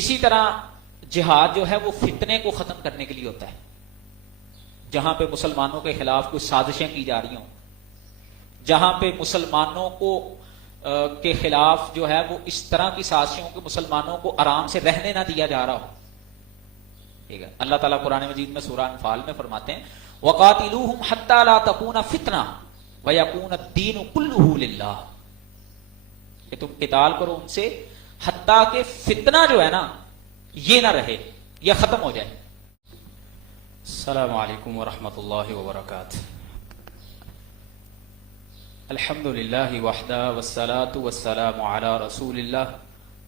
اسی طرح جہاد جو ہے وہ فتنے کو ختم کرنے کے لیے ہوتا ہے. جہاں پہ مسلمانوں کے خلاف کوئی سازشیں کی جا رہی ہوں، جہاں پہ مسلمانوں کو کے خلاف جو ہے وہ اس طرح کی سازشیں ہوں کہ مسلمانوں کو آرام سے رہنے نہ دیا جا رہا ہو. ٹھیک ہے، اللہ تعالیٰ قرآن مجید میں سورہ انفال میں فرماتے ہیں وَقَاتِلُوهُمْ حَتَّى لَا تَكُونَ فِتْنَةٌ وَيَكُونَ الدِّينُ كُلُّهُ لِلَّهِ، کہ تم قتال کرو ان سے حتیٰ کہ فتنہ جو ہے نا یہ نہ رہے، یہ ختم ہو جائے. السلام علیکم ورحمۃ اللہ وبرکاتہ. الحمد للہ وحدہ والصلاة والسلام علی رسول اللہ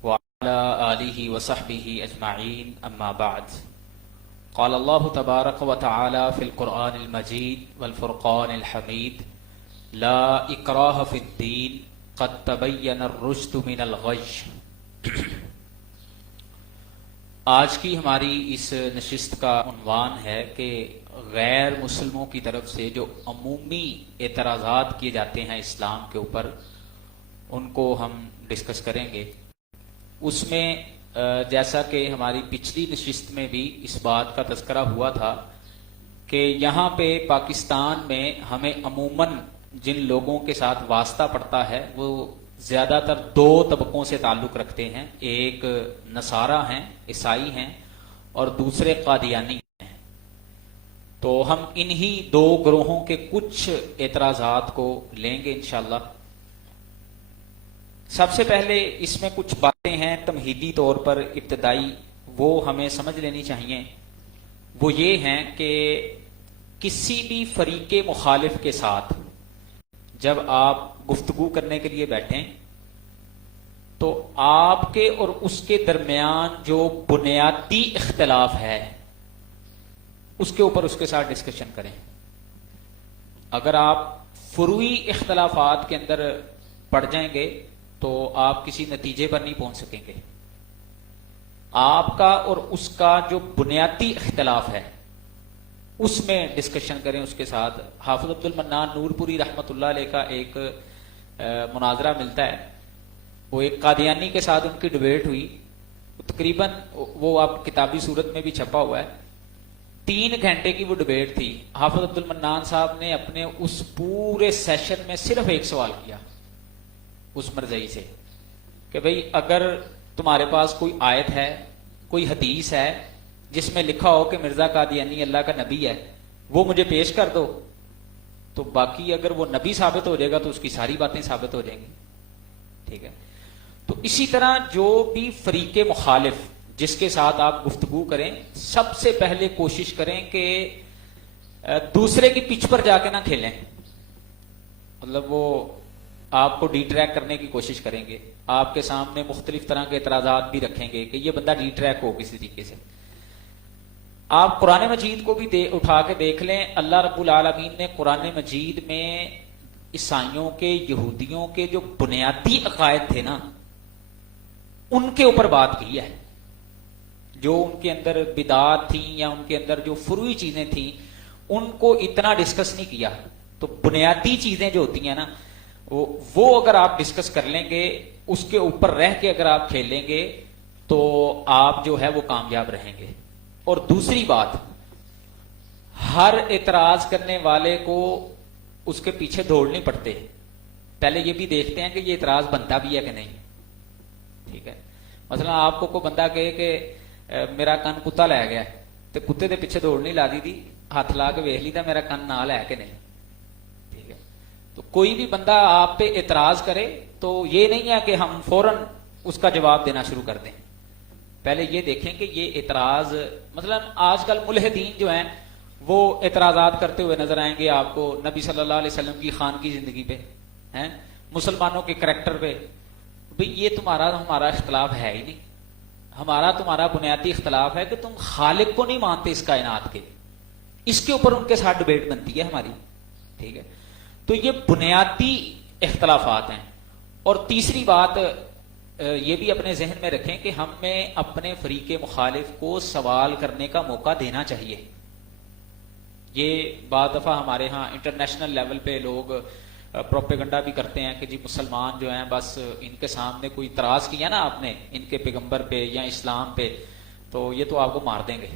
وعلی آلہ وصحبہ اجمعین، اما بعد. قال اللہ تبارک وتعالی فی القرآن المجید والفرقان الحمید لا اکراہ فی الدین قد تبین الرشد من الغی. آج کی ہماری اس نشست کا عنوان ہے کہ غیر مسلموں کی طرف سے جو عمومی اعتراضات کیے جاتے ہیں اسلام کے اوپر، ان کو ہم ڈسکس کریں گے. اس میں جیسا کہ ہماری پچھلی نشست میں بھی اس بات کا تذکرہ ہوا تھا کہ یہاں پہ پاکستان میں ہمیں عموماً جن لوگوں کے ساتھ واسطہ پڑتا ہے وہ زیادہ تر دو طبقوں سے تعلق رکھتے ہیں. ایک نصارہ ہیں، عیسائی ہیں، اور دوسرے قادیانی ہیں. تو ہم انہی دو گروہوں کے کچھ اعتراضات کو لیں گے انشاءاللہ. سب سے پہلے اس میں کچھ باتیں ہیں تمہیدی طور پر ابتدائی، وہ ہمیں سمجھ لینی چاہیے. وہ یہ ہیں کہ کسی بھی فریق مخالف کے ساتھ جب آپ گفتگو کرنے کے لیے بیٹھیں تو آپ کے اور اس کے درمیان جو بنیادی اختلاف ہے اس کے اوپر اس کے ساتھ ڈسکشن کریں. اگر آپ فروعی اختلافات کے اندر پڑ جائیں گے تو آپ کسی نتیجے پر نہیں پہنچ سکیں گے. آپ کا اور اس کا جو بنیادی اختلاف ہے اس میں ڈسکشن کریں اس کے ساتھ. حافظ عبد المنان نور پوری رحمۃ اللہ علیہ کا ایک مناظرہ ملتا ہے. وہ ایک قادیانی کے ساتھ ان کی ڈبیٹ ہوئی، تقریباً وہ آپ کتابی صورت میں بھی چھپا ہوا ہے. 3 گھنٹے کی وہ ڈبیٹ تھی. حافظ عبد المنان صاحب نے اپنے اس پورے سیشن میں صرف ایک سوال کیا اس مرزئی سے کہ بھئی اگر تمہارے پاس کوئی آیت ہے، کوئی حدیث ہے جس میں لکھا ہو کہ مرزا قادیانی اللہ کا نبی ہے، وہ مجھے پیش کر دو. تو باقی اگر وہ نبی ثابت ہو جائے گا تو اس کی ساری باتیں ثابت ہو جائیں گی. ٹھیک ہے، تو اسی طرح جو بھی فریق مخالف جس کے ساتھ آپ گفتگو کریں، سب سے پہلے کوشش کریں کہ دوسرے کی پچ پر جا کے نہ کھیلیں. مطلب وہ آپ کو ڈی ٹریک کرنے کی کوشش کریں گے، آپ کے سامنے مختلف طرح کے اعتراضات بھی رکھیں گے کہ یہ بندہ ڈی ٹریک ہو کسی طریقے سے. آپ قرآن مجید کو بھی اٹھا کے دیکھ لیں. اللہ رب العالمین نے قرآن مجید میں عیسائیوں کے، یہودیوں کے جو بنیادی عقائد تھے نا ان کے اوپر بات کی ہے. جو ان کے اندر بدعات تھیں یا ان کے اندر جو فروعی چیزیں تھیں ان کو اتنا ڈسکس نہیں کیا. تو بنیادی چیزیں جو ہوتی ہیں نا وہ اگر آپ ڈسکس کر لیں گے، اس کے اوپر رہ کے اگر آپ کھیلیں گے تو آپ جو ہے وہ کامیاب رہیں گے. اور دوسری بات، ہر اعتراض کرنے والے کو اس کے پیچھے دوڑ نہیں پڑتے. پہلے یہ بھی دیکھتے ہیں کہ یہ اعتراض بنتا بھی ہے کہ نہیں. ٹھیک ہے، مثلا آپ کو کوئی بندہ کہے کہ میرا کن کتا لے گیا تو کتے دے پیچھے دوڑ نہیں لا دی تھی، ہاتھ لا کے ویکھ لیتا میرا کن نال ہے کہ نہیں. ٹھیک ہے، تو کوئی بھی بندہ آپ پہ اعتراض کرے تو یہ نہیں ہے کہ ہم فوراً اس کا جواب دینا شروع کر دیں. پہلے یہ دیکھیں کہ یہ اعتراض، مثلا آج کل ملحدین جو ہیں وہ اعتراضات کرتے ہوئے نظر آئیں گے آپ کو نبی صلی اللہ علیہ وسلم کی خان کی زندگی پہ، ہیں مسلمانوں کے کریکٹر پہ. بھئی یہ تمہارا ہمارا اختلاف ہے ہی نہیں. ہمارا تمہارا بنیادی اختلاف ہے کہ تم خالق کو نہیں مانتے اس کائنات کے. اس کے اوپر ان کے ساتھ ڈبیٹ بنتی ہے ہماری. ٹھیک ہے، تو یہ بنیادی اختلافات ہیں. اور تیسری بات یہ بھی اپنے ذہن میں رکھیں کہ ہمیں اپنے فریق مخالف کو سوال کرنے کا موقع دینا چاہیے. یہ بعض دفعہ ہمارے ہاں انٹرنیشنل لیول پہ لوگ پروپیگنڈا بھی کرتے ہیں کہ جی مسلمان جو ہیں بس ان کے سامنے کوئی اعتراض کیا نا آپ نے ان کے پیغمبر پہ یا اسلام پہ تو یہ تو آپ کو مار دیں گے،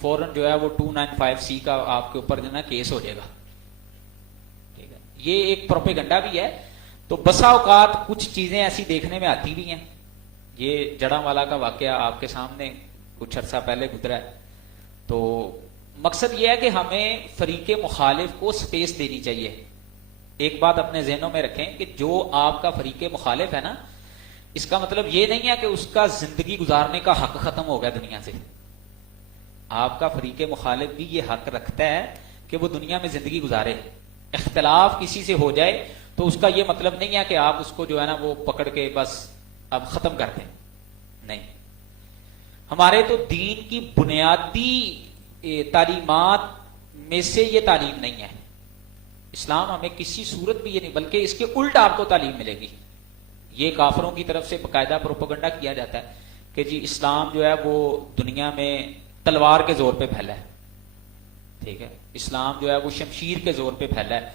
فوراً جو ہے وہ 295C کا آپ کے اوپر جو ہے نا کیس ہو جائے گا. ٹھیک ہے، یہ ایک پروپیگنڈا بھی ہے. تو بسا اوقات کچھ چیزیں ایسی دیکھنے میں آتی بھی ہیں. یہ جڑاں والا کا واقعہ آپ کے سامنے کچھ عرصہ پہلے گزرا ہے. تو مقصد یہ ہے کہ ہمیں فریق مخالف کو سپیس دینی چاہیے. ایک بات اپنے ذہنوں میں رکھیں کہ جو آپ کا فریق مخالف ہے نا، اس کا مطلب یہ نہیں ہے کہ اس کا زندگی گزارنے کا حق ختم ہو گیا دنیا سے. آپ کا فریق مخالف بھی یہ حق رکھتا ہے کہ وہ دنیا میں زندگی گزارے. اختلاف کسی سے ہو جائے تو اس کا یہ مطلب نہیں ہے کہ آپ اس کو جو ہے نا وہ پکڑ کے بس اب ختم کر دیں. نہیں، ہمارے تو دین کی بنیادی تعلیمات میں سے یہ تعلیم نہیں ہے. اسلام ہمیں کسی صورت بھی یہ نہیں، بلکہ اس کے الٹ آپ کو تعلیم ملے گی. یہ کافروں کی طرف سے باقاعدہ پروپیگنڈا کیا جاتا ہے کہ جی اسلام جو ہے وہ دنیا میں تلوار کے زور پہ پھیلا ہے. ٹھیک ہے، اسلام جو ہے وہ شمشیر کے زور پہ پھیلا ہے.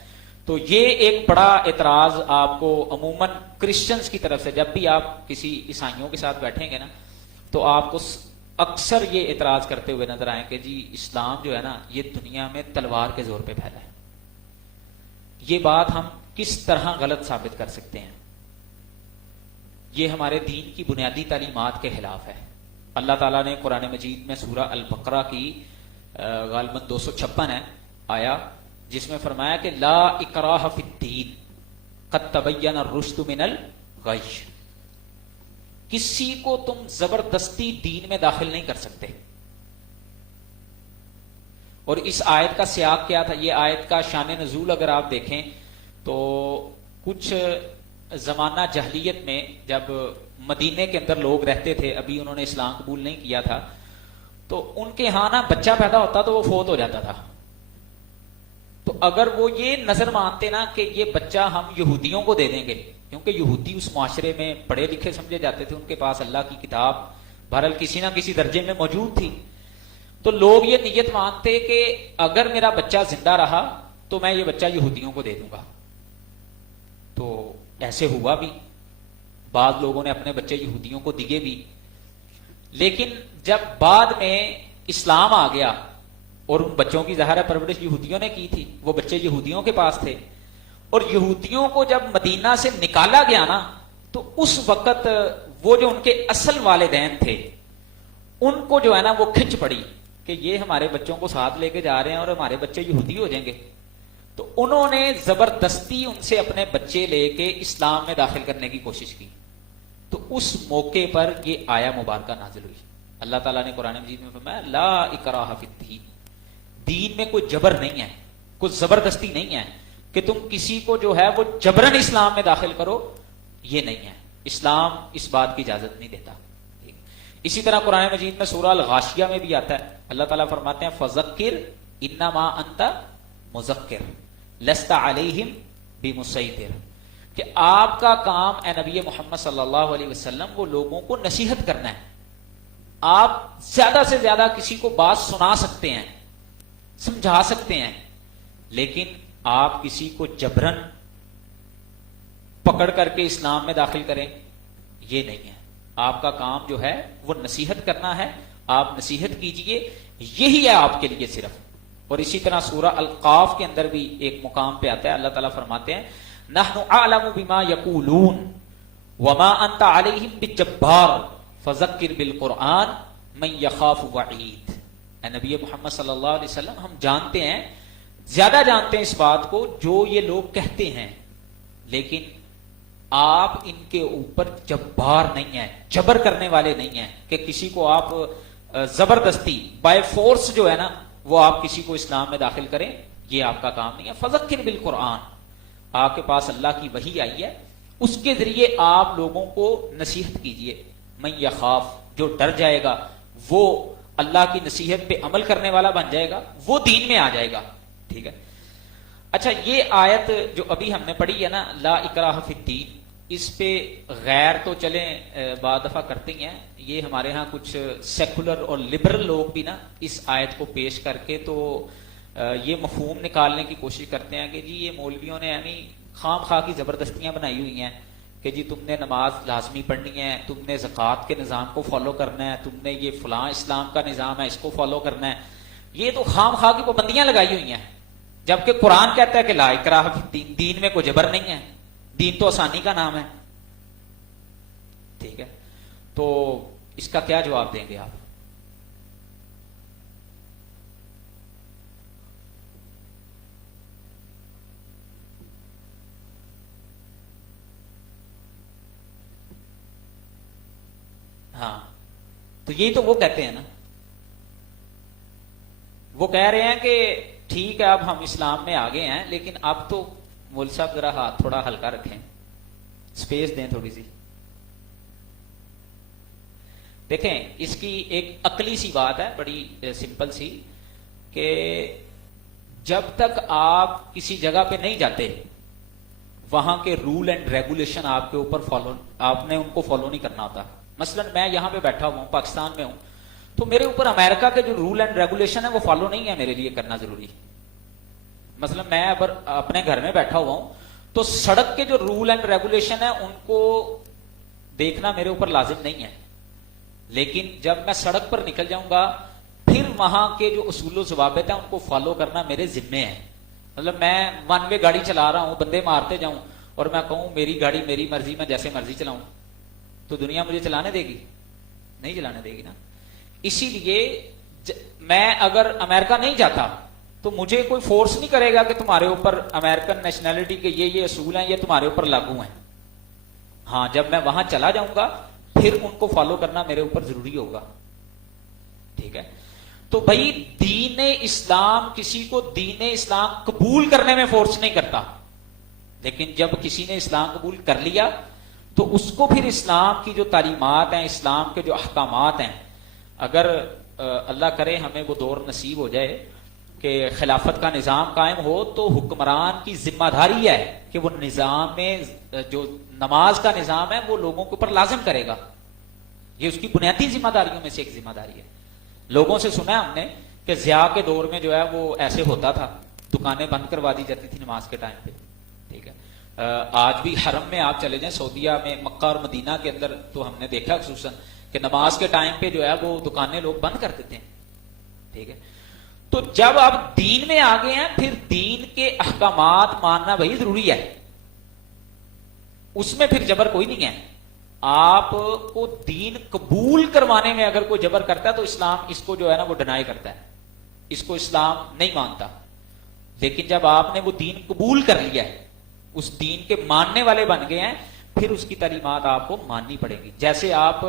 تو یہ ایک بڑا اعتراض آپ کو عموماً کرسچنز کی طرف سے، جب بھی آپ کسی عیسائیوں کے ساتھ بیٹھیں گے نا تو آپ کو اکثر یہ اعتراض کرتے ہوئے نظر آئیں کہ جی اسلام جو ہے نا یہ دنیا میں تلوار کے زور پہ پھیلا ہے. یہ بات ہم کس طرح غلط ثابت کر سکتے ہیں؟ یہ ہمارے دین کی بنیادی تعلیمات کے خلاف ہے. اللہ تعالیٰ نے قرآن مجید میں سورہ البقرہ کی غالباً 256 ہے آیا، جس میں فرمایا کہ لا اکراہ فی الدین قد تبین الرشد من الغی. کسی کو تم زبردستی دین میں داخل نہیں کر سکتے. اور اس آیت کا سیاق کیا تھا؟ یہ آیت کا شان نزول اگر آپ دیکھیں تو کچھ زمانہ جہلیت میں جب مدینے کے اندر لوگ رہتے تھے، ابھی انہوں نے اسلام قبول نہیں کیا تھا، تو ان کے ہاں نا بچہ پیدا ہوتا تو وہ فوت ہو جاتا تھا. تو اگر وہ یہ نظر مانتے نا کہ یہ بچہ ہم یہودیوں کو دے دیں گے، کیونکہ یہودی اس معاشرے میں پڑھے لکھے سمجھے جاتے تھے، ان کے پاس اللہ کی کتاب بہرحال کسی نہ کسی درجے میں موجود تھی، تو لوگ یہ نیت مانتے کہ اگر میرا بچہ زندہ رہا تو میں یہ بچہ یہودیوں کو دے دوں گا. تو ایسے ہوا بھی، بعض لوگوں نے اپنے بچے یہودیوں کو دیے بھی. لیکن جب بعد میں اسلام آ گیا اور ان بچوں کی ظاہر پرورش یہودیوں نے کی تھی، وہ بچے یہودیوں کے پاس تھے، اور یہودیوں کو جب مدینہ سے نکالا گیا نا تو اس وقت وہ جو ان کے اصل والدین تھے ان کو جو ہے نا وہ کھنچ پڑی کہ یہ ہمارے بچوں کو ساتھ لے کے جا رہے ہیں اور ہمارے بچے یہودی ہو جائیں گے. تو انہوں نے زبردستی ان سے اپنے بچے لے کے اسلام میں داخل کرنے کی کوشش کی. تو اس موقع پر یہ آیا مبارکہ نازل ہوئی. اللہ تعالیٰ نے قرآن مجید میں فرمایا لا اکراہ فی الدین، دین میں کوئی جبر نہیں ہے، کوئی زبردستی نہیں ہے کہ تم کسی کو جو ہے وہ جبرن اسلام میں داخل کرو. یہ نہیں ہے، اسلام اس بات کی اجازت نہیں دیتا. اسی طرح قرآن مجید میں سورہ الغاشیہ میں بھی آتا ہے، اللہ تعالیٰ فرماتے ہیں فذکر انما انت مذکر لست علیہم بمسیطر، کہ آپ کا کام اے نبی محمد صلی اللہ علیہ وسلم وہ لوگوں کو نصیحت کرنا ہے. آپ زیادہ سے زیادہ کسی کو بات سنا سکتے ہیں، سمجھا سکتے ہیں، لیکن آپ کسی کو جبرن پکڑ کر کے اسلام میں داخل کریں یہ نہیں ہے. آپ کا کام جو ہے وہ نصیحت کرنا ہے، آپ نصیحت کیجئے، یہی ہے آپ کے لیے صرف. اور اسی طرح سورہ القاف کے اندر بھی ایک مقام پہ آتا ہے، اللہ تعالیٰ فرماتے ہیں نحن اعلم بما یقولون وما انت علیہم بجبار فذکر بالقرآن من یخاف وعید. اے نبی محمد صلی اللہ علیہ وسلم، ہم جانتے ہیں، زیادہ جانتے ہیں اس بات کو جو یہ لوگ کہتے ہیں، لیکن آپ ان کے اوپر جبار نہیں ہیں، جبر کرنے والے نہیں ہیں کہ کسی کو آپ زبردستی بائی فورس جو ہے نا وہ آپ کسی کو اسلام میں داخل کریں، یہ آپ کا کام نہیں ہے. فذکر بالقرآن، آپ کے پاس اللہ کی وحی آئی ہے، اس کے ذریعے آپ لوگوں کو نصیحت کیجئے. من یخاف، جو ڈر جائے گا وہ اللہ کی نصیحت پہ عمل کرنے والا بن جائے گا، وہ دین میں آ جائے گا. ٹھیک ہے. اچھا، یہ آیت جو ابھی ہم نے پڑھی ہے نا لا اکراہ فی الدین، اس پہ غیر تو چلیں بعض دفعہ کرتے ہی ہیں، یہ ہمارے ہاں کچھ سیکولر اور لبرل لوگ بھی نا اس آیت کو پیش کر کے تو یہ مفہوم نکالنے کی کوشش کرتے ہیں کہ جی یہ مولویوں نے یعنی خام خواہ کی زبردستیاں بنائی ہوئی ہیں کہ جی تم نے نماز لازمی پڑھنی ہے، تم نے زکوٰۃ کے نظام کو فالو کرنا ہے، تم نے یہ فلاں اسلام کا نظام ہے اس کو فالو کرنا ہے. یہ تو خام خواہ کی پابندیاں لگائی ہوئی ہیں، جبکہ قرآن کہتا ہے کہ لا اکراہ فی الدین، دین میں کوئی جبر نہیں ہے، دین تو آسانی کا نام ہے. ٹھیک ہے، تو اس کا کیا جواب دیں گے آپ؟ ہاں تو یہی تو وہ کہتے ہیں نا، وہ کہہ رہے ہیں کہ ٹھیک ہے اب ہم اسلام میں آگے ہیں، لیکن اب تو مول صاحب ذرا ہاتھ تھوڑا ہلکا رکھیں، سپیس دیں تھوڑی سی. دیکھیں اس کی ایک عقلی سی بات ہے، بڑی سمپل سی، کہ جب تک آپ کسی جگہ پہ نہیں جاتے وہاں کے رول اینڈ ریگولیشن آپ کے اوپر فالو، آپ نے ان کو فالو نہیں کرنا ہوتا. مثلا میں یہاں پہ بیٹھا ہوا ہوں، پاکستان میں ہوں، تو میرے اوپر امریکہ کے جو رول اینڈ ریگولیشن ہے وہ فالو نہیں ہے میرے لیے کرنا ضروری. مثلا میں اگر اپنے گھر میں بیٹھا ہوا ہوں تو سڑک کے جو رول اینڈ ریگولیشن ہے ان کو دیکھنا میرے اوپر لازم نہیں ہے، لیکن جب میں سڑک پر نکل جاؤں گا پھر وہاں کے جو اصول و ضوابط ہیں ان کو فالو کرنا میرے ذمے ہے. مطلب میں ون وے گاڑی چلا رہا ہوں، بندے مارتے جاؤں اور میں کہوں میری گاڑی میری مرضی، میں جیسے مرضی چلاؤں، تو دنیا مجھے چلانے دے گی؟ نہیں چلانے دے گی نا. اسی لیے میں اگر امریکہ نہیں جاتا تو مجھے کوئی فورس نہیں کرے گا کہ تمہارے اوپر امریکن نیشنلٹی کے یہ اصول ہیں، یہ تمہارے اوپر لاگو ہیں. ہاں جب میں وہاں چلا جاؤں گا پھر ان کو فالو کرنا میرے اوپر ضروری ہوگا. ٹھیک ہے، تو بھائی دین اسلام کسی کو دین اسلام قبول کرنے میں فورس نہیں کرتا، لیکن جب کسی نے اسلام قبول کر لیا تو اس کو پھر اسلام کی جو تعلیمات ہیں، اسلام کے جو احکامات ہیں، اگر اللہ کرے ہمیں وہ دور نصیب ہو جائے کہ خلافت کا نظام قائم ہو، تو حکمران کی ذمہ داری ہے کہ وہ نظام میں جو نماز کا نظام ہے وہ لوگوں کے اوپر لازم کرے گا. یہ اس کی بنیادی ذمہ داریوں میں سے ایک ذمہ داری ہے. لوگوں سے سنا ہے ہم نے کہ ضیاء کے دور میں جو ہے وہ ایسے ہوتا تھا، دکانیں بند کروا دی جاتی تھی نماز کے ٹائم پہ. ٹھیک ہے، آج بھی حرم میں آپ چلے جائیں، سعودیہ میں مکہ اور مدینہ کے اندر تو ہم نے دیکھا خصوصاً کہ نماز کے ٹائم پہ جو ہے وہ دکانیں لوگ بند کر دیتے ہیں. ٹھیک ہے، تو جب آپ دین میں آگے ہیں پھر دین کے احکامات ماننا بھائی ضروری ہے، اس میں پھر جبر کوئی نہیں ہے. آپ کو دین قبول کروانے میں اگر کوئی جبر کرتا ہے تو اسلام اس کو جو ہے نا وہ ڈینائی کرتا ہے، اس کو اسلام نہیں مانتا. لیکن جب آپ نے وہ دین قبول کر لیا ہے، اس دین کے ماننے والے بن گئے ہیں، پھر اس کی تعلیمات آپ کو ماننی پڑے گی. جیسے آپ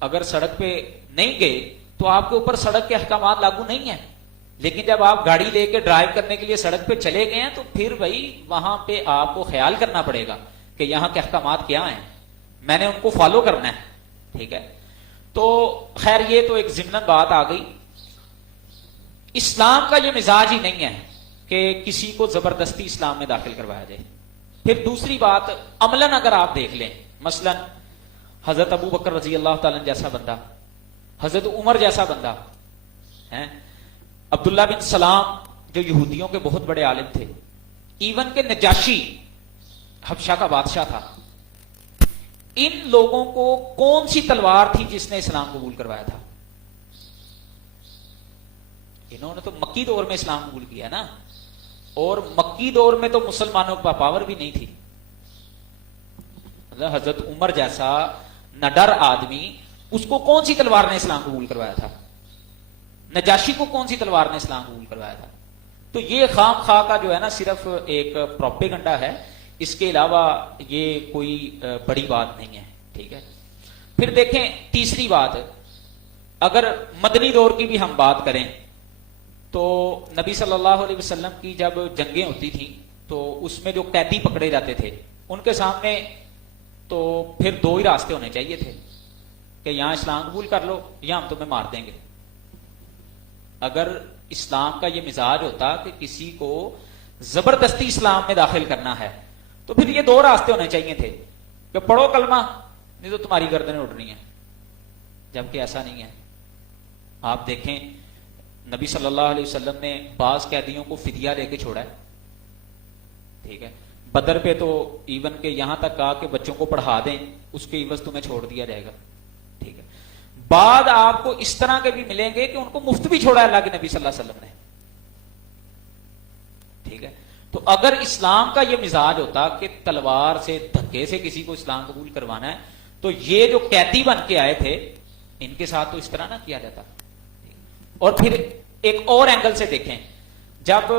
اگر سڑک پہ نہیں گئے تو آپ کے اوپر سڑک کے احکامات لاگو نہیں ہیں، لیکن جب آپ گاڑی لے کے ڈرائیو کرنے کے لیے سڑک پہ چلے گئے ہیں تو پھر بھائی وہاں پہ آپ کو خیال کرنا پڑے گا کہ یہاں کے احکامات کیا ہیں، میں نے ان کو فالو کرنا ہے. ٹھیک ہے، تو خیر یہ تو ایک ضمن بات آ گئی. اسلام کا یہ مزاج ہی نہیں ہے کہ کسی کو زبردستی اسلام میں داخل کروایا جائے. پھر دوسری بات عملاً اگر آپ دیکھ لیں، مثلا حضرت ابو بکر رضی اللہ تعالیٰ جیسا بندہ، حضرت عمر جیسا بندہ ہے، عبداللہ بن سلام جو یہودیوں کے بہت بڑے عالم تھے، ایون کہ نجاشی حبشہ کا بادشاہ تھا، ان لوگوں کو کون سی تلوار تھی جس نے اسلام قبول کروایا تھا؟ انہوں نے تو مکی دور میں اسلام قبول کیا نا، اور مکی دور میں تو مسلمانوں کا پاور بھی نہیں تھی. حضرت عمر جیسا نڈر آدمی، اس کو کون سی تلوار نے اسلام قبول کروایا تھا؟ نجاشی کو کون سی تلوار نے اسلام قبول کروایا تھا؟ تو یہ خام خواہ کا جو ہے نا صرف ایک پروپیگنڈا ہے، اس کے علاوہ یہ کوئی بڑی بات نہیں ہے. ٹھیک ہے، پھر دیکھیں تیسری بات، اگر مدنی دور کی بھی ہم بات کریں تو نبی صلی اللہ علیہ وسلم کی جب جنگیں ہوتی تھیں تو اس میں جو قیدی پکڑے جاتے تھے ان کے سامنے تو پھر دو ہی راستے ہونے چاہیے تھے کہ یہاں اسلام قبول کر لو یا ہم تمہیں مار دیں گے. اگر اسلام کا یہ مزاج ہوتا کہ کسی کو زبردستی اسلام میں داخل کرنا ہے تو پھر یہ دو راستے ہونے چاہیے تھے کہ پڑھو کلمہ نہیں تو تمہاری گردنیں اڑ رہی ہیں. جبکہ ایسا نہیں ہے. آپ دیکھیں نبی صلی اللہ علیہ وسلم نے بعض قیدیوں کو فدیہ دے کے چھوڑا ہے، ٹھیک ہے. بدر پہ تو ایون کہ یہاں تک کہا کہ بچوں کو پڑھا دیں، اس کے عوض تمہیں چھوڑ دیا جائے گا، ٹھیک ہے. بعد آپ کو اس طرح کے بھی ملیں گے کہ ان کو مفت بھی چھوڑا ہے اللہ کے نبی صلی اللہ علیہ وسلم نے، ٹھیک ہے. تو اگر اسلام کا یہ مزاج ہوتا کہ تلوار سے دھکے سے کسی کو اسلام قبول کروانا ہے تو یہ جو قیدی بن کے آئے تھے ان کے ساتھ تو اس طرح نہ کیا جاتا. اور پھر ایک اور اینگل سے دیکھیں، جب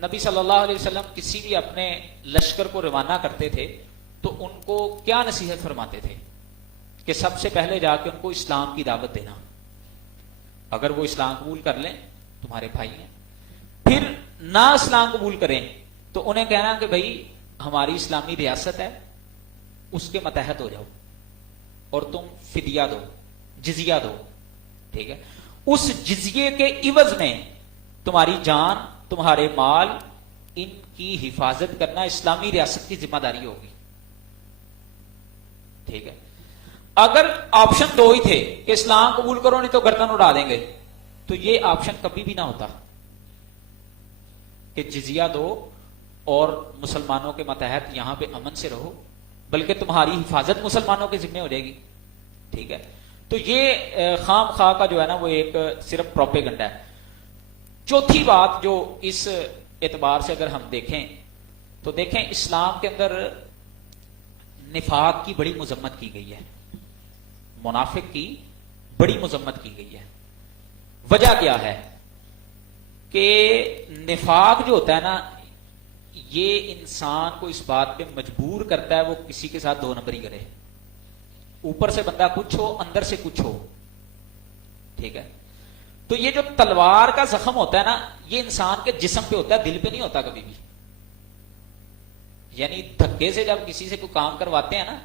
نبی صلی اللہ علیہ وسلم کسی بھی اپنے لشکر کو روانہ کرتے تھے تو ان کو کیا نصیحت فرماتے تھے کہ سب سے پہلے جا کے ان کو اسلام کی دعوت دینا، اگر وہ اسلام قبول کر لیں تمہارے بھائی ہیں. پھر نہ اسلام قبول کریں تو انہیں کہنا کہ بھائی ہماری اسلامی ریاست ہے، اس کے متحد ہو جاؤ اور تم فدیہ دو، جزیہ دو، ٹھیک ہے. اس جزیے کے عوض میں تمہاری جان، تمہارے مال، ان کی حفاظت کرنا اسلامی ریاست کی ذمہ داری ہوگی، ٹھیک ہے. اگر آپشن دو ہی تھے کہ اسلام قبول کرو نہیں تو گردن اڑا دیں گے، تو یہ آپشن کبھی بھی نہ ہوتا کہ جزیہ دو اور مسلمانوں کے متحد یہاں پہ امن سے رہو، بلکہ تمہاری حفاظت مسلمانوں کے ذمہ ہو جائے گی، ٹھیک ہے. تو یہ خام خواہ کا جو ہے نا وہ ایک صرف پروپیگنڈا ہے. چوتھی بات جو اس اعتبار سے اگر ہم دیکھیں تو دیکھیں اسلام کے اندر نفاق کی بڑی مذمت کی گئی ہے، منافق کی بڑی مذمت کی گئی ہے. وجہ کیا ہے کہ نفاق جو ہوتا ہے نا یہ انسان کو اس بات پہ مجبور کرتا ہے وہ کسی کے ساتھ دو نمبری کرے. اوپر سے بندہ کچھ ہو، اندر سے کچھ ہو، ٹھیک ہے. تو یہ جو تلوار کا زخم ہوتا ہے نا یہ انسان کے جسم پہ ہوتا ہے، دل پہ نہیں ہوتا کبھی بھی. یعنی دھکے سے جب کسی سے کوئی کام کرواتے ہیں نا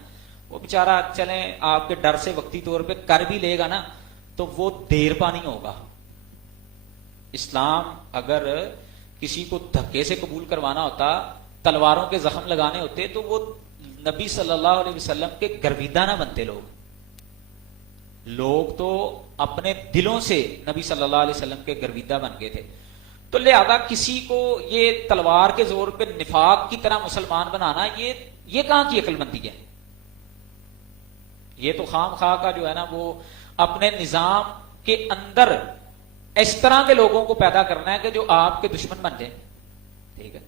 وہ بےچارا چلیں آپ کے ڈر سے وقتی طور پہ کر بھی لے گا نا تو وہ دیر پا نہیں ہوگا. اسلام اگر کسی کو دھکے سے قبول کروانا ہوتا، تلواروں کے زخم لگانے ہوتے تو وہ نبی صلی اللہ علیہ وسلم کے گرویدہ نہ بنتے. لوگ تو اپنے دلوں سے نبی صلی اللہ علیہ وسلم کے گرویدہ بن گئے تھے. تو لہذا کسی کو یہ تلوار کے زور پہ نفاق کی طرح مسلمان بنانا یہ کہاں کی عقل مندی ہے؟ یہ تو خام خواہ کا جو ہے نا وہ اپنے نظام کے اندر اس طرح کے لوگوں کو پیدا کرنا ہے کہ جو آپ کے دشمن بن جائیں، ٹھیک ہے.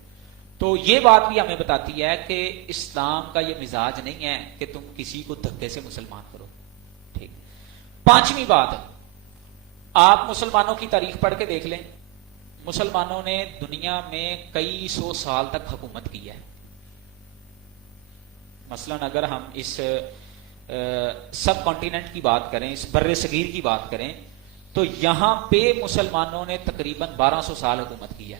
تو یہ بات بھی ہمیں بتاتی ہے کہ اسلام کا یہ مزاج نہیں ہے کہ تم کسی کو دھکے سے مسلمان کرو، ٹھیک. پانچویں بات، آپ مسلمانوں کی تاریخ پڑھ کے دیکھ لیں، مسلمانوں نے دنیا میں کئی سو سال تک حکومت کی ہے. مثلا اگر ہم اس سب کانٹیننٹ کی بات کریں، اس بر صغیر کی بات کریں تو یہاں پہ مسلمانوں نے تقریباً 1200 سال حکومت کی ہے.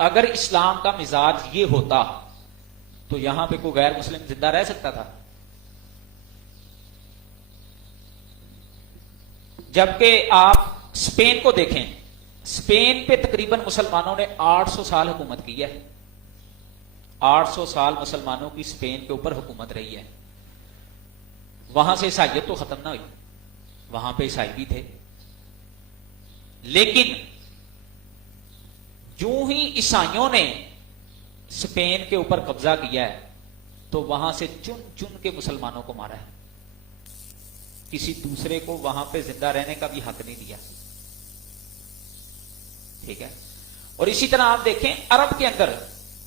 اگر اسلام کا مزاج یہ ہوتا تو یہاں پہ کوئی غیر مسلم زندہ رہ سکتا تھا؟ جبکہ آپ اسپین کو دیکھیں، اسپین پہ تقریباً مسلمانوں نے 800 سال حکومت کی ہے. 800 سال مسلمانوں کی اسپین کے اوپر حکومت رہی ہے. وہاں سے عیسائیت تو ختم نہ ہوئی، وہاں پہ عیسائی بھی تھے، لیکن جو ہی عیسائیوں نے اسپین کے اوپر قبضہ کیا ہے تو وہاں سے چن چن کے مسلمانوں کو مارا ہے. کسی دوسرے کو وہاں پہ زندہ رہنے کا بھی حق نہیں دیا، ٹھیک ہے. اور اسی طرح آپ دیکھیں عرب کے اندر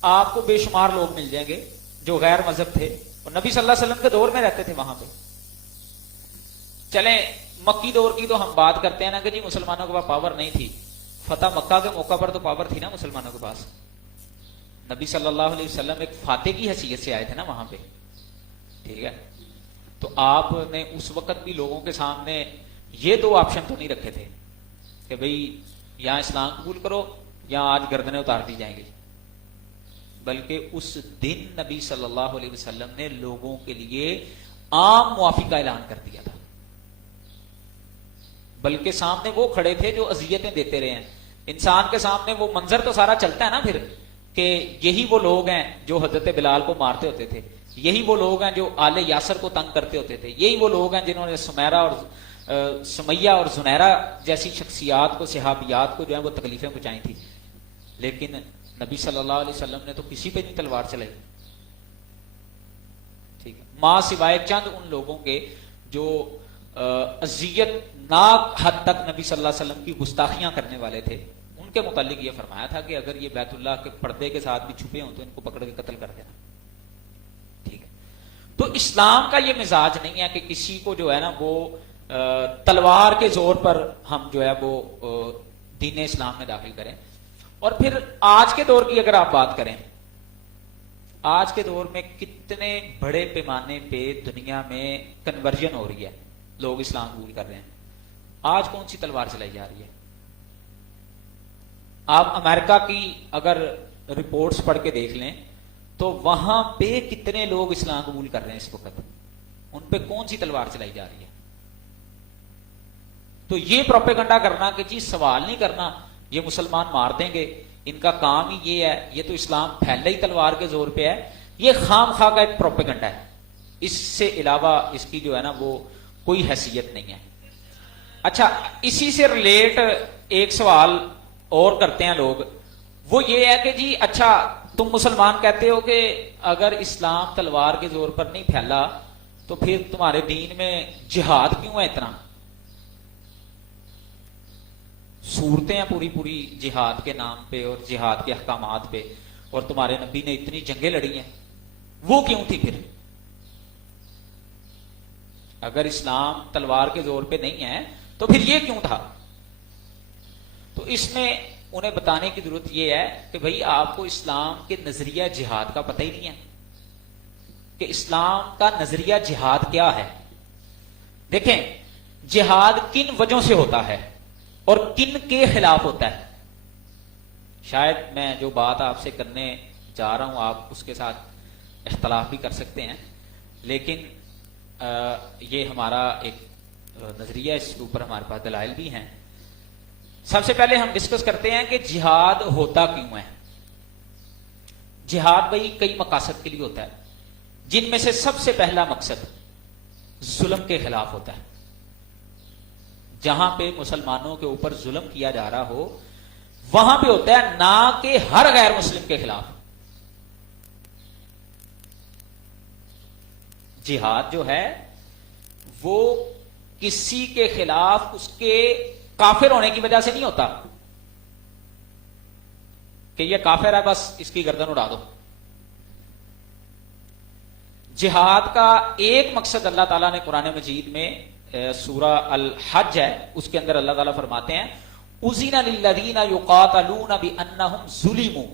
آپ کو بے شمار لوگ مل جائیں گے جو غیر مذہب تھے اور نبی صلی اللہ علیہ وسلم کے دور میں رہتے تھے وہاں پہ. چلیں مکی دور کی تو ہم بات کرتے ہیں نا کہ جی مسلمانوں کے پاس پاور نہیں تھی، فتح مکہ کے موقع پر تو پاور تھی نا مسلمانوں کے پاس. نبی صلی اللہ علیہ وسلم ایک فاتح کی حیثیت سے آئے تھے نا وہاں پہ، ٹھیک ہے. تو آپ نے اس وقت بھی لوگوں کے سامنے یہ دو آپشن تو نہیں رکھے تھے کہ بھئی یا اسلام قبول کرو یا آج گردنیں اتار دی جائیں گی، بلکہ اس دن نبی صلی اللہ علیہ وسلم نے لوگوں کے لیے عام معافی کا اعلان کر دیا تھا. بلکہ سامنے وہ کھڑے تھے جو اذیتیں دیتے رہے ہیں. انسان کے سامنے وہ منظر تو سارا چلتا ہے نا پھر کہ یہی وہ لوگ ہیں جو حضرت بلال کو مارتے ہوتے تھے، یہی وہ لوگ ہیں جو آل یاسر کو تنگ کرتے ہوتے تھے، یہی وہ لوگ ہیں جنہوں نے سمیرہ اور سمیہ اور زنیرہ جیسی شخصیات کو، صحابیات کو جو ہے وہ تکلیفیں پہنچائی تھی، لیکن نبی صلی اللہ علیہ وسلم نے تو کسی پہ نہیں تلوار چلائی. ٹھیک ہے، ماں سوائے چند ان لوگوں کے جو اذیت ناک حد تک نبی صلی اللہ علیہ وسلم کی گستاخیاں کرنے والے تھے، ان کے متعلق یہ فرمایا تھا کہ اگر یہ بیت اللہ کے پردے کے ساتھ بھی چھپے ہوں تو ان کو پکڑ کے قتل کر دینا. ٹھیک ہے، تو اسلام کا یہ مزاج نہیں ہے کہ کسی کو جو ہے نا وہ تلوار کے زور پر ہم جو ہے وہ دین اسلام میں داخل کریں. اور پھر آج کے دور کی اگر آپ بات کریں، آج کے دور میں کتنے بڑے پیمانے پہ دنیا میں کنورژن ہو رہی ہے، لوگ اسلام قبول کر رہے ہیں. آج کون سی تلوار چلائی جا رہی ہے؟ آپ امریکہ کی اگر رپورٹس پڑھ کے دیکھ لیں تو وہاں پہ کتنے لوگ اسلام قبول کر رہے ہیں اس وقت، ان پہ کون سی تلوار چلائی جا رہی ہے؟ تو یہ پروپیگنڈا کرنا کہ جی سوال نہیں کرنا، یہ مسلمان مار دیں گے، ان کا کام ہی یہ ہے، یہ تو اسلام پھیلا ہی تلوار کے زور پہ ہے، یہ خام خواہ کا ایک پروپیگنڈا ہے. اس سے علاوہ اس کی جو ہے نا وہ کوئی حیثیت نہیں ہے. اچھا، اسی سے ریلیٹ ایک سوال اور کرتے ہیں لوگ، وہ یہ ہے کہ جی اچھا تم مسلمان کہتے ہو کہ اگر اسلام تلوار کے زور پر نہیں پھیلا تو پھر تمہارے دین میں جہاد کیوں ہے اتنا؟ صورتیں ہیں پوری پوری جہاد کے نام پہ اور جہاد کے احکامات پہ، اور تمہارے نبی نے اتنی جنگیں لڑی ہیں، وہ کیوں تھی پھر؟ اگر اسلام تلوار کے زور پہ نہیں ہے تو پھر یہ کیوں تھا؟ تو اس میں انہیں بتانے کی ضرورت یہ ہے کہ بھئی آپ کو اسلام کے نظریہ جہاد کا پتہ ہی نہیں ہے کہ اسلام کا نظریہ جہاد کیا ہے. دیکھیں، جہاد کن وجہوں سے ہوتا ہے اور کن کے خلاف ہوتا ہے. شاید میں جو بات آپ سے کرنے جا رہا ہوں آپ اس کے ساتھ اختلاف بھی کر سکتے ہیں، لیکن یہ ہمارا ایک نظریہ، اس کے اوپر ہمارے پاس دلائل بھی ہیں. سب سے پہلے ہم ڈسکس کرتے ہیں کہ جہاد ہوتا کیوں ہے. جہاد بھائی کئی مقاصد کے لیے ہوتا ہے، جن میں سے سب سے پہلا مقصد ظلم کے خلاف ہوتا ہے. جہاں پہ مسلمانوں کے اوپر ظلم کیا جا رہا ہو وہاں پہ ہوتا ہے، نہ کہ ہر غیر مسلم کے خلاف. جہاد جو ہے وہ کسی کے خلاف اس کے کافر ہونے کی وجہ سے نہیں ہوتا کہ یہ کافر ہے بس اس کی گردن اڑا دو. جہاد کا ایک مقصد اللہ تعالیٰ نے قرآن مجید میں سورہ الحج ہے، اس کے اندر اللہ تعالیٰ فرماتے ہیں اذن للذین یقاتلون بانہم ظلموا،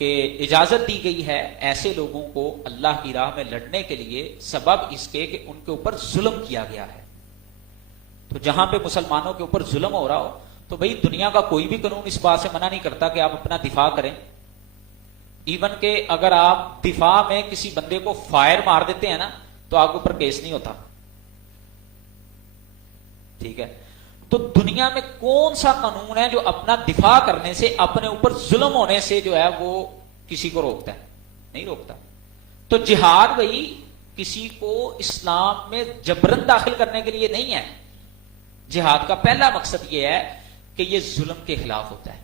کہ اجازت دی گئی ہے ایسے لوگوں کو اللہ کی راہ میں لڑنے کے لیے سبب اس کے کہ ان کے اوپر ظلم کیا گیا ہے. تو جہاں پہ مسلمانوں کے اوپر ظلم ہو رہا ہو تو بھئی دنیا کا کوئی بھی قانون اس بات سے منع نہیں کرتا کہ آپ اپنا دفاع کریں. ایون کہ اگر آپ دفاع میں کسی بندے کو فائر مار دیتے ہیں نا تو آپ کے اوپر کیس نہیں ہوتا. ٹھیک ہے، تو دنیا میں کون سا قانون ہے جو اپنا دفاع کرنے سے، اپنے اوپر ظلم ہونے سے جو ہے وہ کسی کو روکتا ہے؟ نہیں روکتا. تو جہاد بھائی کسی کو اسلام میں جبرن داخل کرنے کے لیے نہیں ہے. جہاد کا پہلا مقصد یہ ہے کہ یہ ظلم کے خلاف ہوتا ہے.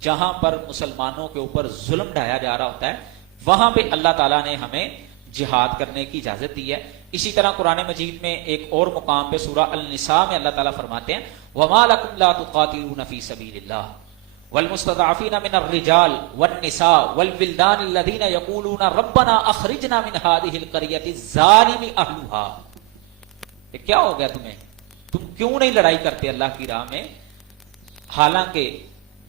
جہاں پر مسلمانوں کے اوپر ظلم ڈھایا جا رہا ہوتا ہے وہاں پہ اللہ تعالیٰ نے ہمیں جہاد کرنے کی اجازت دی ہے. اسی طرح قرآن مجید میں ایک اور مقام پہ سورہ النساء میں اللہ تعالیٰ فرماتے ہیں وَمَا لَكُمْ لَا تُقَاتِلُونَ فِي سَبِيلِ اللَّهِ وَالْمُسْتَضْعَفِينَ مِنَ الرِّجَالِ وَالنِّسَاءِ وَالْوِلْدَانِ الَّذِينَ يَقُولُونَ رَبَّنَا أَخْرِجْنَا مِنْ هَٰذِهِ الْقَرْيَةِ الظَّالِمِ أَهْلُهَا. یہ کیا ہو گیا تمہیں؟ تم کیوں نہیں لڑائی کرتے اللہ کی راہ میں؟ حالانکہ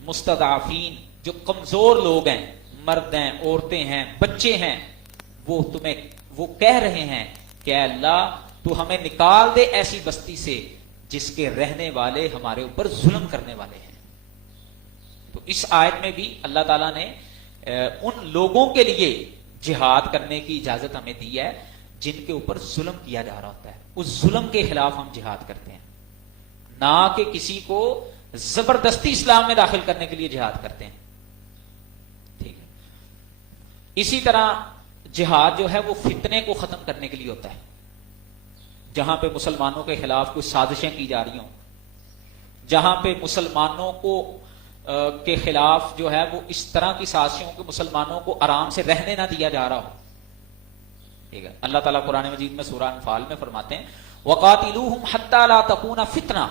مستضعفین جو کمزور لوگ ہیں، مرد ہیں، عورتیں ہیں، بچے ہیں، وہ کہہ رہے ہیں کہ اے اللہ تو ہمیں نکال دے ایسی بستی سے جس کے رہنے والے ہمارے اوپر ظلم کرنے والے ہیں. تو اس آیت میں بھی اللہ تعالیٰ نے ان لوگوں کے لیے جہاد کرنے کی اجازت ہمیں دی ہے جن کے اوپر ظلم کیا جا رہا ہوتا ہے. اس ظلم کے خلاف ہم جہاد کرتے ہیں، نہ کہ کسی کو زبردستی اسلام میں داخل کرنے کے لیے جہاد کرتے ہیں. ٹھیک ہے. اسی طرح جہاد جو ہے وہ فتنے کو ختم کرنے کے لیے ہوتا ہے. جہاں پہ مسلمانوں کے خلاف کوئی سازشیں کی جا رہی ہوں، جہاں پہ مسلمانوں کو کے خلاف جو ہے وہ اس طرح کی سازشوں کہ مسلمانوں کو آرام سے رہنے نہ دیا جا رہا ہو. ٹھیک ہے. اللہ تعالیٰ قرآن مجید میں سورہ انفال میں فرماتے ہیں وَقَاتِلُوهُمْ حَتَّى لَا تَكُونَ فِتْنَةٌ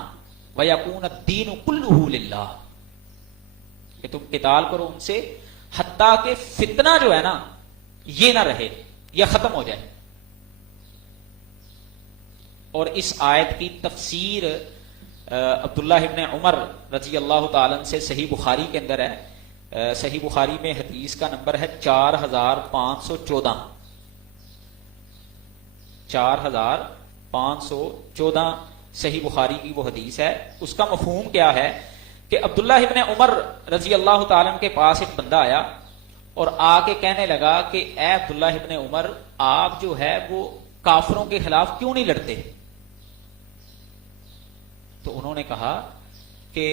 وَيَكُونَ الدِّينُ كُلُّهُ لِلَّهِ، کہ تم قتال کرو ان سے حتیٰ کہ فتنہ جو ہے نا یہ نہ رہے، یہ ختم ہو جائے. اور اس آیت کی تفسیر عبداللہ ابن عمر رضی اللہ تعالیٰ عنہ سے صحیح بخاری کے اندر ہے. صحیح بخاری میں حدیث کا نمبر ہے 4514، 4514 صحیح بخاری کی وہ حدیث ہے. اس کا مفہوم کیا ہے کہ عبداللہ ابن عمر رضی اللہ تعالیٰ عنہ کے پاس ایک بندہ آیا اور آ کے کہنے لگا کہ اے عبداللہ ابن عمر، آپ جو ہے وہ کافروں کے خلاف کیوں نہیں لڑتے؟ تو انہوں نے کہا کہ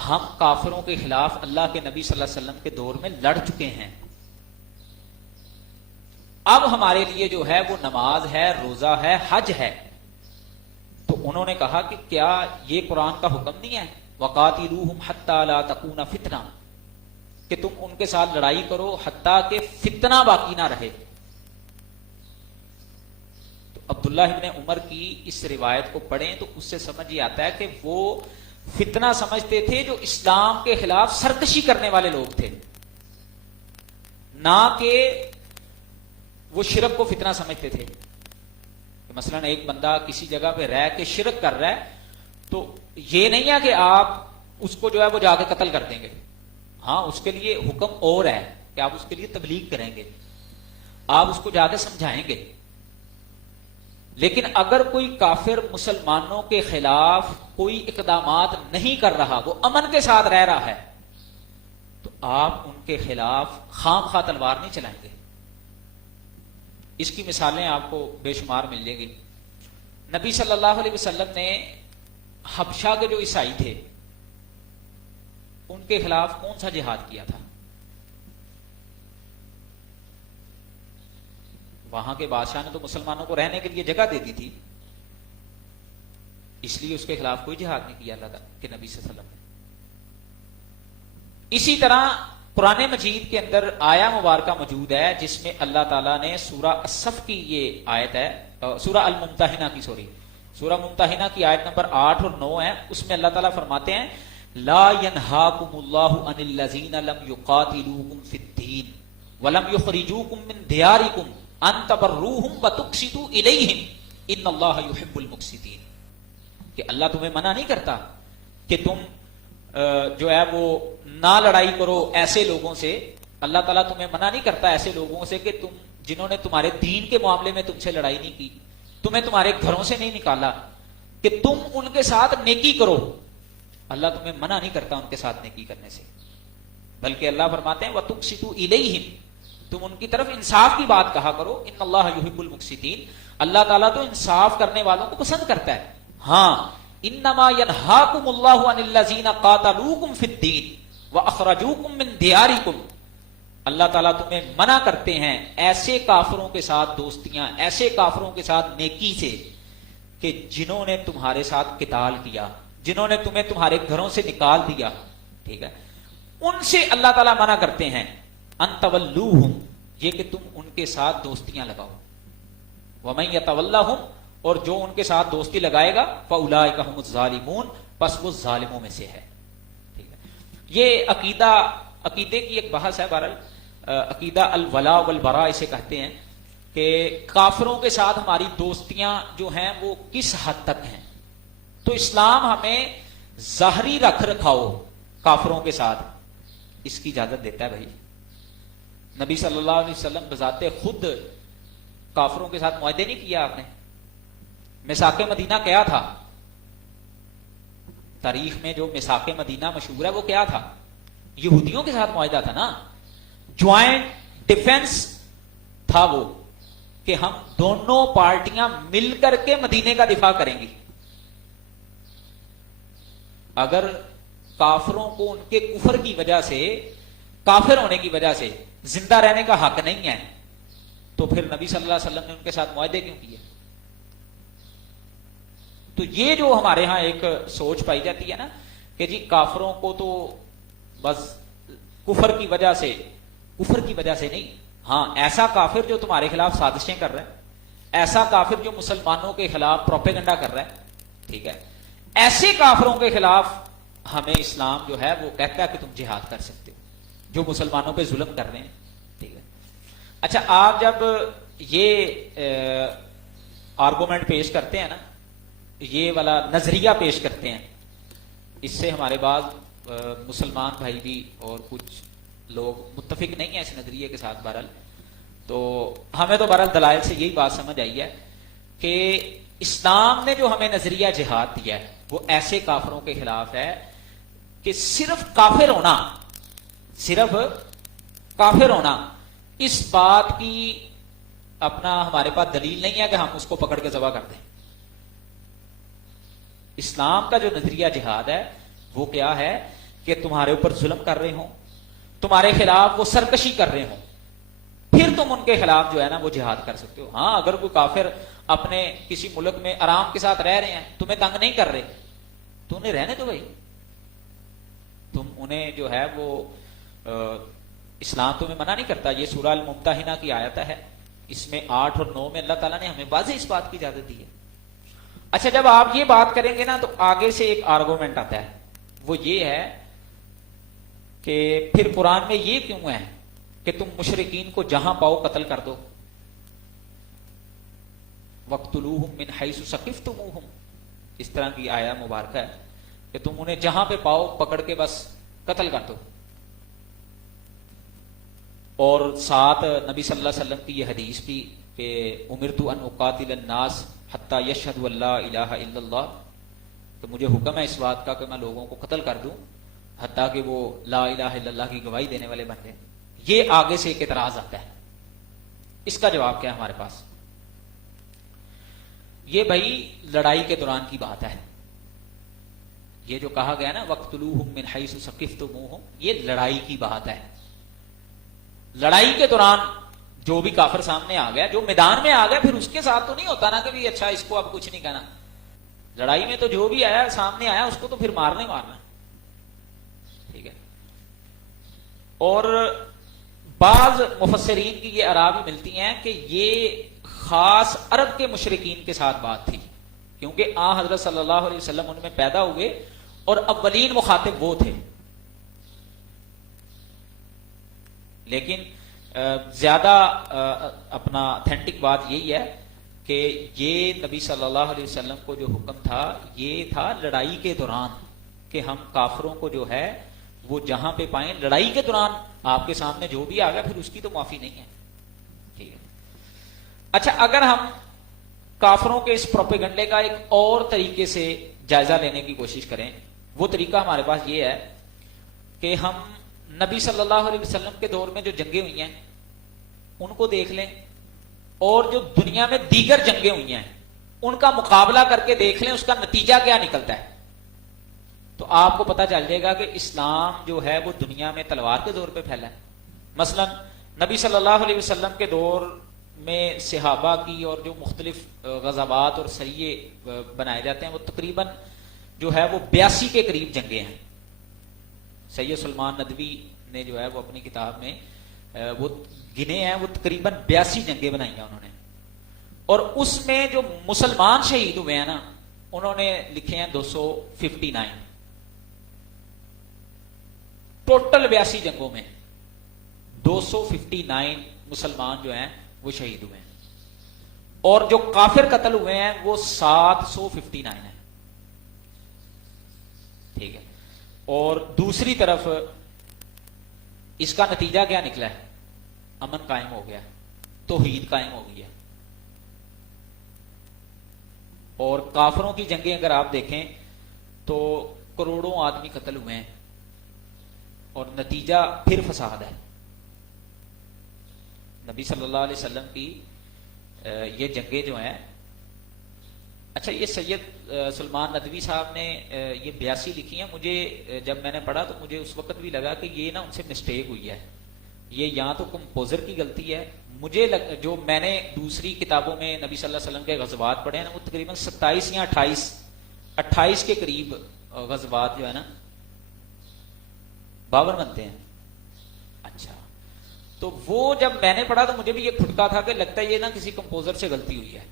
ہم کافروں کے خلاف اللہ کے نبی صلی اللہ علیہ وسلم کے دور میں لڑ چکے ہیں، اب ہمارے لیے جو ہے وہ نماز ہے، روزہ ہے، حج ہے. تو انہوں نے کہا کہ کیا یہ قرآن کا حکم نہیں ہے وَقَاتِلُوهُمْ حَتَّى لَا تَكُونَ فِتْنَةٌ، کہ تم ان کے ساتھ لڑائی کرو حتیٰ کہ فتنہ باقی نہ رہے. تو عبداللہ ابن عمر کی اس روایت کو پڑھیں تو اس سے سمجھ یہ آتا ہے کہ وہ فتنہ سمجھتے تھے جو اسلام کے خلاف سرکشی کرنے والے لوگ تھے، نہ کہ وہ شرک کو فتنہ سمجھتے تھے. مثلا ایک بندہ کسی جگہ پہ رہ کے شرک کر رہا ہے تو یہ نہیں ہے کہ آپ اس کو جو ہے وہ جا کے قتل کر دیں گے. ہاں اس کے لیے حکم اور ہے کہ آپ اس کے لیے تبلیغ کریں گے، آپ اس کو جا کے سمجھائیں گے. لیکن اگر کوئی کافر مسلمانوں کے خلاف کوئی اقدامات نہیں کر رہا، وہ امن کے ساتھ رہ رہا ہے، تو آپ ان کے خلاف خام خواہ تلوار نہیں چلائیں گے. اس کی مثالیں آپ کو بے شمار مل جائیں گی. نبی صلی اللہ علیہ وسلم نے حبشہ کے جو عیسائی تھے ان کے خلاف کون سا جہاد کیا تھا؟ وہاں کے بادشاہ نے تو مسلمانوں کو رہنے کے لیے جگہ دے دی تھی، اس لیے اس کے خلاف کوئی جہاد نہیں کیا اللہ کے نبی صلی اللہ علیہ وسلم نے. اسی طرح قرآن مجید کے اندر آیا مبارکہ موجود ہے جس میں اللہ تعالیٰ نے سورہ الصف کی یہ آیت ہے، سورہ الممتحنہ کی سورہ ممتحنہ کی آیت نمبر 8 اور 9 ہے. اس میں اللہ تعالیٰ فرماتے ہیں لا ينهاكم الله عن الذين لم يقاتلوكم في الدين ولم يخرجوكم من دياركم ان تبروهم وتقسطوا اليهم ان الله يحب المقسطين، کہ اللہ تمہیں منع نہیں کرتا کہ تم جو ہے وہ نہ لڑائی کرو ایسے لوگوں سے. اللہ تعالیٰ تمہیں منع نہیں کرتا ایسے لوگوں سے کہ تم جنہوں نے تمہارے دین کے معاملے میں تم سے لڑائی نہیں کی، تمہیں تمہارے گھروں سے نہیں نکالا، کہ تم ان کے ساتھ نیکی کرو. اللہ تمہیں منع نہیں کرتا ان کے ساتھ نیکی کرنے سے، بلکہ اللہ فرماتے ہیں وَتُقْسِطُوا إِلَيْهِمْ، تم ان کی طرف انصاف کی بات کہا کرو. ان اللہ يحب المقسطین، اللہ تعالیٰ تو انصاف کرنے والوں کو پسند کرتا ہے. ہاں انما ينهاكم الله عن الذين قاتلوكم في الدين واخرجوكم من دياركم، اللہ تعالیٰ تمہیں منع کرتے ہیں ایسے کافروں کے ساتھ دوستیاں، ایسے کافروں کے ساتھ نیکی سے کہ جنہوں نے تمہارے ساتھ قتال کیا، جنہوں نے تمہیں تمہارے گھروں سے نکال دیا. ٹھیک ہے، ان سے اللہ تعالیٰ منع کرتے ہیں ان تولوہم، یہ کہ تم ان کے ساتھ دوستیاں لگاؤ. ومن یتولہم، اور جو ان کے ساتھ دوستی لگائے گا فاولئک هم الظالمون، پس وہ ظالموں میں سے ہے. ٹھیک ہے، یہ عقیدے کی ایک بحث ہے. بہرحال عقیدہ الولاء والبراء اسے کہتے ہیں کہ کافروں کے ساتھ ہماری دوستیاں جو ہیں وہ کس حد تک ہیں. تو اسلام ہمیں ظاہری رکھ رکھاؤ کافروں کے ساتھ اس کی اجازت دیتا ہے. بھائی نبی صلی اللہ علیہ وسلم بذات خود کافروں کے ساتھ معاہدے نہیں کیا. آپ نے میثاق مدینہ کیا تھا؟ تاریخ میں جو میثاق مدینہ مشہور ہے وہ کیا تھا؟ یہودیوں کے ساتھ معاہدہ تھا نا، جوائنٹ ڈیفنس تھا وہ، کہ ہم دونوں پارٹیاں مل کر کے مدینے کا دفاع کریں گی. اگر کافروں کو ان کے کفر کی وجہ سے، کافر ہونے کی وجہ سے زندہ رہنے کا حق نہیں ہے تو پھر نبی صلی اللہ علیہ وسلم نے ان کے ساتھ معاہدے کیوں کیے؟ تو یہ جو ہمارے ہاں ایک سوچ پائی جاتی ہے نا کہ جی کافروں کو تو بس کفر کی وجہ سے نہیں، ہاں ایسا کافر جو تمہارے خلاف سازشیں کر رہا ہے، ایسا کافر جو مسلمانوں کے خلاف پروپیگنڈا کر رہا ہے، ٹھیک ہے، ایسے کافروں کے خلاف ہمیں اسلام جو ہے وہ کہتا ہے کہ تم جہاد کر سکتے ہو جو مسلمانوں پہ ظلم کر رہے ہیں، ٹھیک ہے۔ اچھا آپ جب یہ آرگومنٹ پیش کرتے ہیں نا، یہ والا نظریہ پیش کرتے ہیں، اس سے ہمارے بعض مسلمان بھائی بھی اور کچھ لوگ متفق نہیں ہیں اس نظریے کے ساتھ، بہرحال تو ہمیں تو بہرحال دلائل سے یہی بات سمجھ آئی ہے کہ اسلام نے جو ہمیں نظریہ جہاد دیا ہے وہ ایسے کافروں کے خلاف ہے کہ صرف کافر ہونا اس بات کی اپنا ہمارے پاس دلیل نہیں ہے کہ ہم اس کو پکڑ کے ذبح کر دیں۔ اسلام کا جو نظریہ جہاد ہے وہ کیا ہے کہ تمہارے اوپر ظلم کر رہے ہوں، تمہارے خلاف وہ سرکشی کر رہے ہوں، پھر تم ان کے خلاف جو ہے نا وہ جہاد کر سکتے ہو۔ ہاں اگر کوئی کافر اپنے کسی ملک میں آرام کے ساتھ رہ رہے ہیں، تمہیں تنگ نہیں کر رہے، تو انہیں رہنے دو بھائی، تم انہیں جو ہے وہ اسلام تمہیں منع نہیں کرتا۔ یہ سورہ الممتحنہ کی آیت ہے، اس میں 8 اور 9 میں اللہ تعالیٰ نے ہمیں واضح اس بات کی اجازت دی ہے۔ اچھا جب آپ یہ بات کریں گے نا تو آگے سے ایک آرگومنٹ آتا ہے، وہ یہ ہے کہ پھر قرآن میں یہ کیوں ہے کہ تم مشرکین کو جہاں پاؤ قتل کر دو، وَاقْتُلُوهُمْ مِنْ حَيْثُ ثَقِفْتُمُوهُمْ، اس طرح کی آیہ مبارکہ ہے کہ تم انہیں جہاں پہ پاؤ پکڑ کے بس قتل کر دو۔ اور ساتھ نبی صلی اللہ علیہ وسلم کی یہ حدیث بھی کہ امرت ان اقاتل الناس حتی یشہدوا ان لا الہ الا اللہ، تو مجھے حکم ہے اس بات کا کہ میں لوگوں کو قتل کر دوں حتیٰ کہ وہ لا الہ الا اللہ کی گواہی دینے والے بن جائیں۔ یہ آگے سے ایک اعتراض آتا ہے، اس کا جواب کیا ہے ہمارے پاس؟ یہ بھائی لڑائی کے دوران کی بات ہے، یہ جو کہا گیا نا وَاقْتُلُوهُمْ مِنْ حَيْثُ ثَقِفْتُمُوهُمْ، یہ لڑائی کی بات ہے۔ لڑائی کے دوران جو بھی کافر سامنے آ گیا، جو میدان میں آ گیا، پھر اس کے ساتھ تو نہیں ہوتا نا کہ بھی اچھا اس کو اب کچھ نہیں کہنا۔ لڑائی میں تو جو بھی آیا سامنے آیا اس کو تو پھر مارنا، ٹھیک ہے۔ اور بعض مفسرین کی یہ آراء بھی ملتی ہیں کہ یہ خاص عرب کے مشرکین کے ساتھ بات تھی، کیونکہ حضرت صلی اللہ علیہ وسلم ان میں پیدا ہوئے اور اولین مخاطب وہ تھے۔ لیکن زیادہ اپنا اتھینٹک بات یہی ہے کہ یہ نبی صلی اللہ علیہ وسلم کو جو حکم تھا یہ تھا لڑائی کے دوران، کہ ہم کافروں کو جو ہے وہ جہاں پہ پائیں لڑائی کے دوران آپ کے سامنے جو بھی آ گیا پھر اس کی تو معافی نہیں ہے، ٹھیک ہے۔ اچھا اگر ہم کافروں کے اس پروپیگنڈے کا ایک اور طریقے سے جائزہ لینے کی کوشش کریں، وہ طریقہ ہمارے پاس یہ ہے کہ ہم نبی صلی اللہ علیہ وسلم کے دور میں جو جنگیں ہوئی ہیں ان کو دیکھ لیں، اور جو دنیا میں دیگر جنگیں ہوئی ہیں ان کا مقابلہ کر کے دیکھ لیں اس کا نتیجہ کیا نکلتا ہے، تو آپ کو پتا چل جائے گا کہ اسلام جو ہے وہ دنیا میں تلوار کے دور پہ پھیلا ہے۔ مثلا نبی صلی اللہ علیہ وسلم کے دور میں صحابہ کی اور جو مختلف غزوات اور سریے بنائے جاتے ہیں وہ تقریباً جو ہے وہ 82 کے قریب جنگیں ہیں۔ سید سلمان ندوی نے جو ہے وہ اپنی کتاب میں وہ گنے ہیں، وہ تقریباً 82 جنگیں بنائی ہیں انہوں نے، اور اس میں جو مسلمان شہید ہوئے ہیں نا انہوں نے لکھے ہیں 259، ٹوٹل 82 جنگوں میں 259 مسلمان جو ہیں وہ شہید ہوئے ہیں، اور جو کافر قتل ہوئے ہیں وہ 759 ہیں، ٹھیک ہے۔ اور دوسری طرف اس کا نتیجہ کیا نکلا ہے؟ امن قائم ہو گیا، توحید قائم ہو گئی ہے۔ اور کافروں کی جنگیں اگر آپ دیکھیں تو کروڑوں آدمی قتل ہوئے ہیں اور نتیجہ پھر فساد ہے۔ نبی صلی اللہ علیہ وسلم کی یہ جنگیں جو ہیں، اچھا یہ سید سلمان ندوی صاحب نے یہ 82 لکھی ہیں، مجھے جب میں نے پڑھا تو مجھے اس وقت بھی لگا کہ یہ نا ان سے مسٹیک ہوئی ہے، یہ یا تو کمپوزر کی غلطی ہے، مجھے جو میں نے دوسری کتابوں میں نبی صلی اللہ علیہ وسلم کے غزوات پڑھے ہیں وہ تقریباً 27 یا 28 28 کے قریب غزوات جو ہے نا 52 بنتے ہیں. اچھا تو وہ جب میں نے پڑھا تو مجھے بھی یہ کھٹکا تھا کہ لگتا ہے یہ نا کسی کمپوزر سے غلطی ہوئی ہے.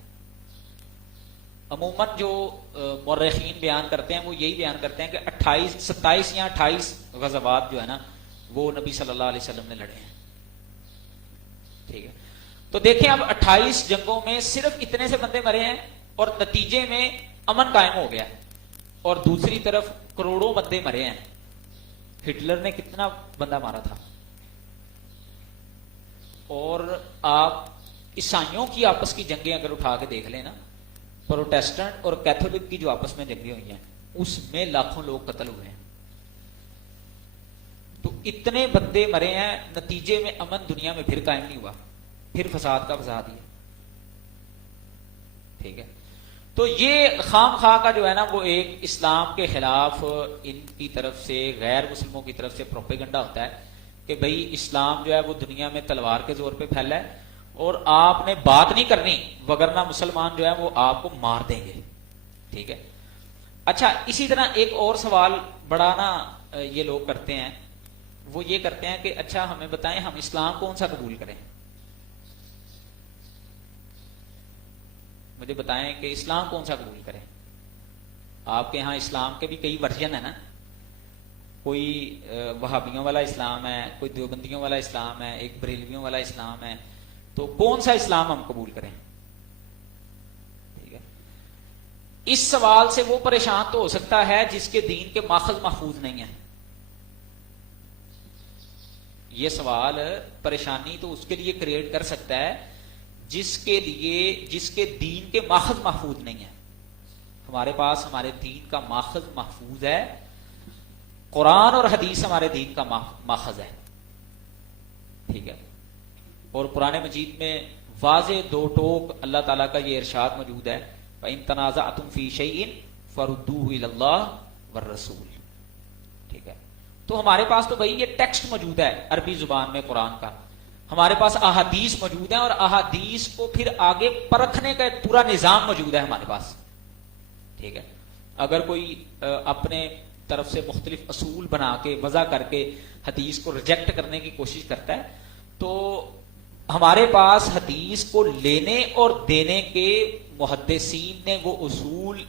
عموماً جو مورخین بیان کرتے ہیں وہ یہی بیان کرتے ہیں کہ 27 یا 28 غزوات جو ہے نا وہ نبی صلی اللہ علیہ وسلم نے لڑے ہیں. ٹھیک ہے, تو دیکھیں اب 28 جنگوں میں صرف اتنے سے بندے مرے ہیں اور نتیجے میں امن قائم ہو گیا, اور دوسری طرف کروڑوں بندے مرے ہیں. ہٹلر نے کتنا بندہ مارا تھا. اور آپ عیسائیوں کی آپس کی جنگیں اگر اٹھا کے دیکھ لیں نا, پروٹیسٹنٹ اور کیتھولک کی جو آپس میں جنگیں ہوئی ہیں اس میں لاکھوں لوگ قتل ہوئے ہیں. تو اتنے بندے مرے ہیں, نتیجے میں امن دنیا میں پھر قائم نہیں ہوا, پھر فساد کا فساد ہی. ٹھیک ہے, تو یہ خام خواہ کا جو ہے نا وہ ایک اسلام کے خلاف ان کی طرف سے, غیر مسلموں کی طرف سے پروپیگنڈا ہوتا ہے کہ بھئی اسلام جو ہے وہ دنیا میں تلوار کے زور پہ پھیلا ہے اور آپ نے بات نہیں کرنی وگرنہ مسلمان جو ہے وہ آپ کو مار دیں گے. ٹھیک ہے. اچھا اسی طرح ایک اور سوال بڑا نا یہ لوگ کرتے ہیں, وہ یہ کرتے ہیں کہ اچھا ہمیں بتائیں ہم اسلام کون سا قبول کریں. مجھے بتائیں کہ اسلام کون سا قبول کریں. آپ کے ہاں اسلام کے بھی کئی ورژن ہیں نا, کوئی وہابیوں والا اسلام ہے, کوئی دیوبندیوں والا اسلام ہے, ایک بریلویوں والا اسلام ہے. تو کون سا اسلام ہم قبول کریں. ٹھیک ہے, اس سوال سے وہ پریشان تو ہو سکتا ہے جس کے دین کے ماخذ محفوظ نہیں ہے. یہ سوال پریشانی تو اس کے لیے کریٹ کر سکتا ہے جس کے دین کے ماخذ محفوظ نہیں ہے. ہمارے پاس ہمارے دین کا ماخذ محفوظ ہے, قرآن اور حدیث ہمارے دین کا ماخذ ہے. ٹھیک ہے, اور قرآن مجید میں واضح دو ٹوک اللہ تعالیٰ کا یہ ارشاد موجود ہے, فَإِن تَنَازَعْتُمْ فِي شَيْءٍ فَرُدُّوهُ إِلَى اللَّهِ وَالرَّسُولِ. ٹھیک ہے, تو ہمارے پاس تو بھائی یہ ٹیکسٹ موجود ہے عربی زبان میں قرآن کا, ہمارے پاس احادیث موجود ہیں اور احادیث کو پھر آگے پرکھنے کا ایک پورا نظام موجود ہے ہمارے پاس. ٹھیک ہے, اگر کوئی اپنے طرف سے مختلف اصول بنا کے وضع کر کے حدیث کو ریجیکٹ کرنے کی کوشش کرتا ہے تو ہمارے پاس حدیث کو لینے اور دینے کے محدثین نے وہ اصول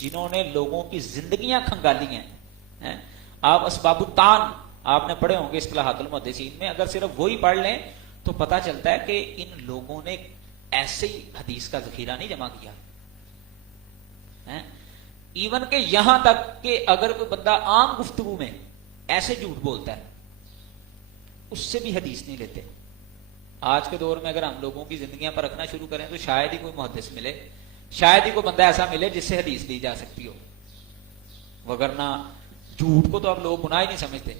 جنہوں نے لوگوں کی زندگیاں کھنگالی ہیں. آپ اسباب الطعن آپ نے پڑھے ہوں گے اصطلاحات المحدثین میں, اگر صرف وہی پڑھ لیں تو پتہ چلتا ہے کہ ان لوگوں نے ایسے ہی حدیث کا ذخیرہ نہیں جمع کیا. ایون کہ یہاں تک کہ اگر کوئی بندہ عام گفتگو میں ایسے جھوٹ بولتا ہے اس سے بھی حدیث نہیں لیتے. آج کے دور میں اگر ہم لوگوں کی زندگیاں پر رکھنا شروع کریں تو شاید ہی کوئی محدث ملے, شاید ہی کوئی بندہ ایسا ملے جس سے حدیث لی جا سکتی ہو, وگرنہ جھوٹ کو تو اب لوگ گناہ ہی نہیں سمجھتے.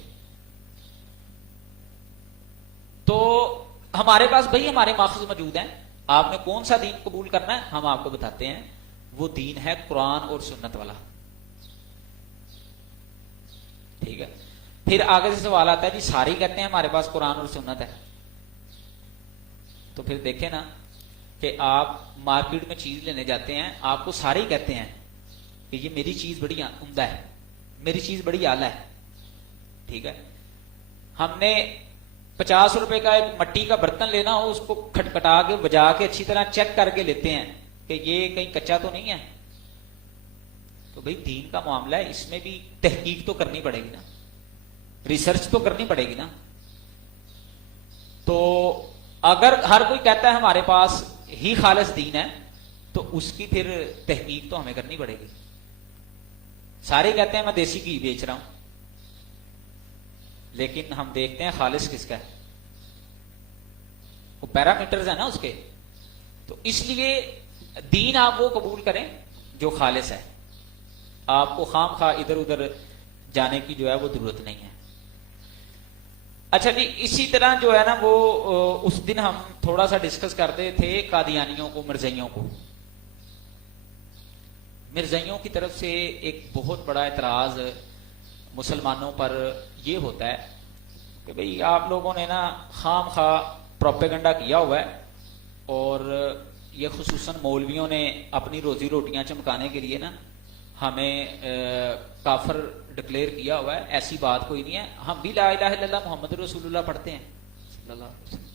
تو ہمارے پاس بھائی ہمارے ماخذ موجود ہیں, آپ نے کون سا دین قبول کرنا ہے ہم آپ کو بتاتے ہیں. وہ دین ہے قرآن اور سنت والا. ٹھیک ہے, پھر آگے سے سوال آتا ہے جی سارے ہی کہتے ہیں ہمارے پاس قرآن اور سنت ہے, تو پھر دیکھیں نا کہ آپ مارکیٹ میں چیز لینے جاتے ہیں, آپ کو سارے ہی کہتے ہیں کہ یہ میری چیز بڑی عمدہ ہے, میری چیز بڑی اعلیٰ ہے. ٹھیک ہے, ہم نے 50 روپے کا ایک مٹی کا برتن لینا ہو, اس کو کھٹکھٹا کے بجا کے اچھی طرح چیک کر کے لیتے ہیں کہ یہ کہیں کچا تو نہیں ہے. تو بھئی دین کا معاملہ ہے, اس میں بھی تحقیق تو کرنی پڑے گی نا, ریسرچ تو کرنی پڑے گی نا. تو اگر ہر کوئی کہتا ہے ہمارے پاس ہی خالص دین ہے تو اس کی پھر تحقیق تو ہمیں کرنی پڑے گی. سارے کہتے ہیں میں دیسی گھی بیچ رہا ہوں, لیکن ہم دیکھتے ہیں خالص کس کا ہے, وہ پیرامیٹرز ہیں نا اس کے. تو اس لیے دین آپ وہ قبول کریں جو خالص ہے, آپ کو خام خواہ ادھر ادھر جانے کی جو ہے وہ ضرورت نہیں ہے. اچھا جی, اسی طرح جو ہے نا وہ اس دن ہم تھوڑا سا ڈسکس کرتے تھے قادیانیوں کو, مرزائیوں کو. مرزائیوں کی طرف سے ایک بہت بڑا اعتراض مسلمانوں پر یہ ہوتا ہے کہ بھئی آپ لوگوں نے نا خام خواہ پروپیگنڈا کیا ہوا ہے, اور یہ خصوصاً مولویوں نے اپنی روزی روٹیاں چمکانے کے لیے نا ہمیں کافر ڈکلیئر کیا ہوا ہے، ایسی بات کوئی نہیں ہے. ہم بھی لا الہ الا اللہ محمد رسول اللہ پڑھتے ہیں صلی اللہ علیہ وسلم.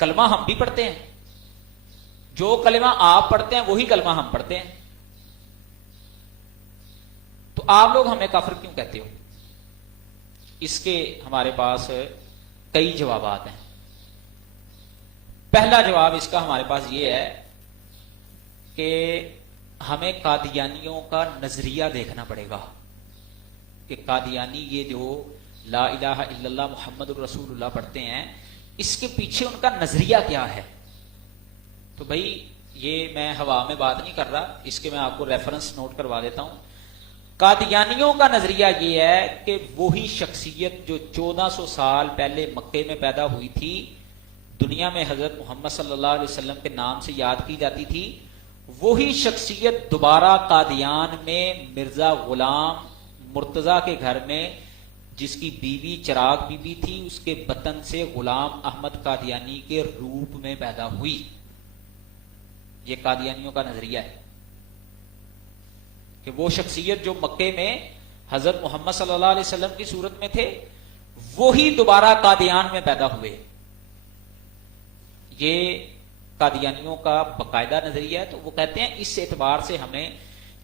کلمہ ہم بھی پڑھتے ہیں، جو کلمہ آپ پڑھتے ہیں وہی کلمہ ہم پڑھتے ہیں. تو آپ لوگ ہمیں کافر کیوں کہتے ہو؟ اس کے ہمارے پاس کئی جوابات ہیں. پہلا جواب اس کا ہمارے پاس یہ ہے کہ ہمیں قادیانیوں کا نظریہ دیکھنا پڑے گا کہ قادیانی یہ جو لا الہ الا اللہ محمد الرسول اللہ پڑھتے ہیں، اس کے پیچھے ان کا نظریہ کیا ہے. تو بھائی یہ میں ہوا میں بات نہیں کر رہا، اس کے میں آپ کو ریفرنس نوٹ کروا دیتا ہوں. قادیانیوں کا نظریہ یہ ہے کہ وہی شخصیت جو 1400 سال پہلے مکے میں پیدا ہوئی تھی، دنیا میں حضرت محمد صلی اللہ علیہ وسلم کے نام سے یاد کی جاتی تھی، وہی شخصیت دوبارہ قادیان میں مرزا غلام مرتضیٰ کے گھر میں، جس کی بیوی چراغ بی بی تھی، اس کے بطن سے غلام احمد قادیانی کے روپ میں پیدا ہوئی. یہ قادیانیوں کا نظریہ ہے کہ وہ شخصیت جو مکے میں حضرت محمد صلی اللہ علیہ وسلم کی صورت میں تھے، وہی دوبارہ قادیان میں پیدا ہوئے. یہ قادیانیوں کا باقاعدہ نظریہ ہے. تو وہ کہتے ہیں اس اعتبار سے ہمیں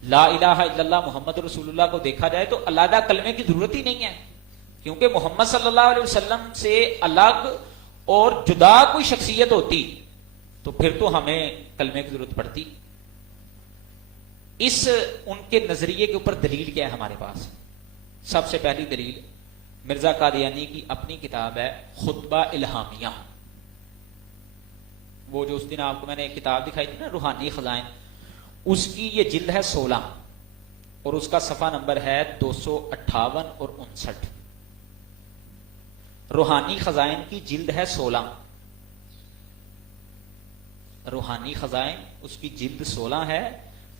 لا الہ الا اللہ محمد رسول اللہ کو دیکھا جائے تو علیحدہ کلمے کی ضرورت ہی نہیں ہے، کیونکہ محمد صلی اللہ علیہ وسلم سے الگ اور جدا کوئی شخصیت ہوتی تو پھر تو ہمیں کلمے کی ضرورت پڑتی. اس ان کے نظریے کے اوپر دلیل کیا ہے ہمارے پاس؟ سب سے پہلی دلیل مرزا قادیانی کی اپنی کتاب ہے خطبہ الہامیہ. وہ جو اس دن آپ کو میں نے ایک کتاب دکھائی تھی نا، روحانی خزائن، اس کی یہ جلد ہے 16 اور اس کا صفحہ نمبر ہے 258 اور 59. روحانی خزائن کی جلد ہے 16، روحانی خزائن اس کی جلد 16 ہے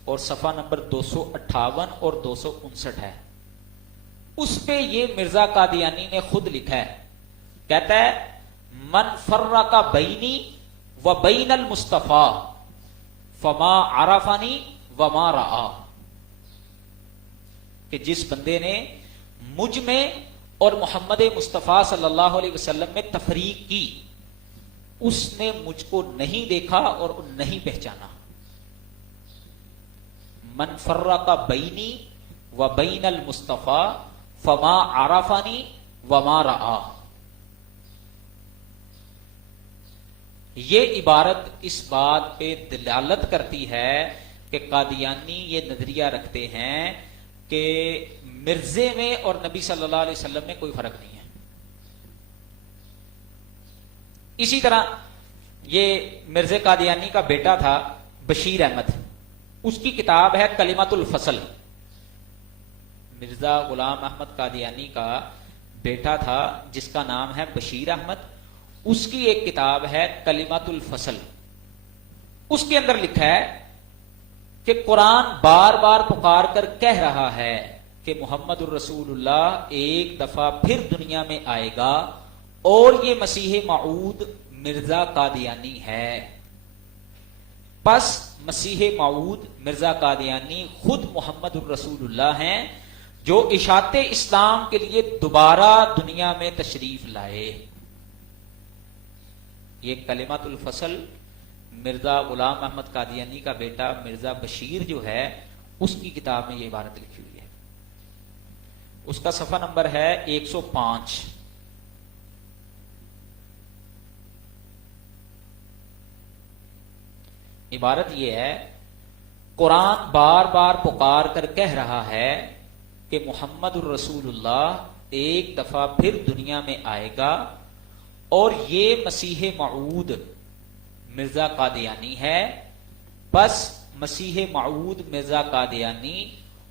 اور صفحہ نمبر 258 اور 259 ہے. اس پہ یہ مرزا قادیانی نے خود لکھا ہے، کہتا ہے من فرق بینی و بین المصطفیٰ فما عرفنی وما رآ، کہ جس بندے نے مجھ میں اور محمد مصطفیٰ صلی اللہ علیہ وسلم میں تفریق کی، اس نے مجھ کو نہیں دیکھا اور نہیں پہچانا. من فرق بینی و بین المصطفیٰ فما عرفنی وما رآ. یہ عبارت اس بات پہ دلالت کرتی ہے کہ قادیانی یہ نظریہ رکھتے ہیں کہ مرزے میں اور نبی صلی اللہ علیہ وسلم میں کوئی فرق نہیں ہے. اسی طرح یہ مرزا قادیانی کا بیٹا تھا بشیر احمد، اس کی کتاب ہے کلمۃ الفصل. مرزا غلام احمد قادیانی کا بیٹا تھا جس کا نام ہے بشیر احمد، اس کی ایک کتاب ہے کلمۃ الفصل. اس کے اندر لکھا ہے کہ قرآن بار بار پکار کر کہہ رہا ہے کہ محمد الرسول اللہ ایک دفعہ پھر دنیا میں آئے گا اور یہ مسیح موعود مرزا قادیانی ہے. پس مسیح موعود مرزا قادیانی خود محمد الرسول اللہ ہیں جو اشاعت اسلام کے لیے دوبارہ دنیا میں تشریف لائے. یہ کلمۃ الفصل مرزا غلام احمد قادیانی کا بیٹا مرزا بشیر جو ہے اس کی کتاب میں یہ عبارت لکھی ہوئی ہے. اس کا صفحہ نمبر ہے 105. عبارت یہ ہے، قرآن بار بار پکار کر کہہ رہا ہے کہ محمد الرسول اللہ ایک دفعہ پھر دنیا میں آئے گا اور یہ مسیح موعود مرزا قادیانی ہے. بس مسیح موعود مرزا قادیانی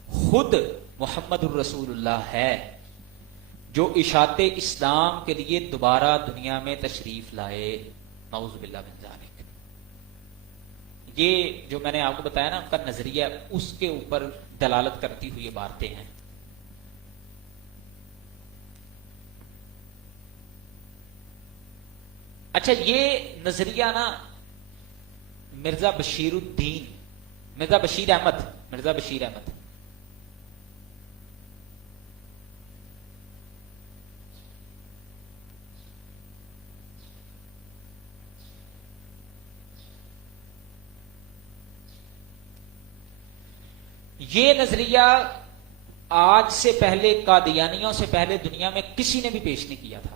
خود محمد الرسول اللہ ہے جو اشاعت اسلام کے لیے دوبارہ دنیا میں تشریف لائے. نعوذ باللہ من ذالک. یہ جو میں نے آپ کو بتایا نا ان کا نظریہ، اس کے اوپر دلالت کرتی ہوئی باتیں ہیں. اچھا، یہ نظریہ نا مرزا بشیر احمد یہ نظریہ آج سے پہلے، قادیانیوں سے پہلے دنیا میں کسی نے بھی پیش نہیں کیا تھا.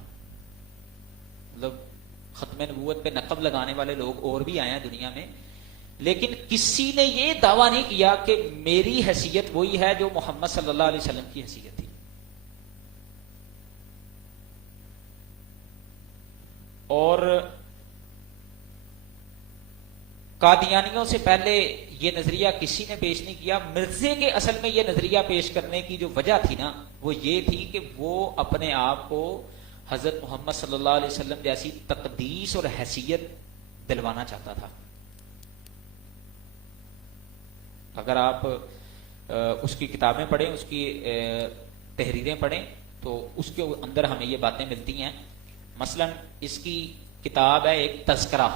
مطلب ختم نبوت پہ نقب لگانے والے لوگ اور بھی آئے ہیں دنیا میں، لیکن کسی نے یہ دعویٰ نہیں کیا کہ میری حیثیت وہی ہے جو محمد صلی اللہ علیہ وسلم کی حیثیت تھی. اور قادیانیوں سے پہلے یہ نظریہ کسی نے پیش نہیں کیا. مرزے کے اصل میں یہ نظریہ پیش کرنے کی جو وجہ تھی نا، وہ یہ تھی کہ وہ اپنے آپ کو حضرت محمد صلی اللہ علیہ وسلم جیسی تقدیس اور حیثیت دلوانا چاہتا تھا. اگر آپ اس کی کتابیں پڑھیں، اس کی تحریریں پڑھیں، تو اس کے اندر ہمیں یہ باتیں ملتی ہیں. مثلا اس کی کتاب ہے ایک تذکرہ،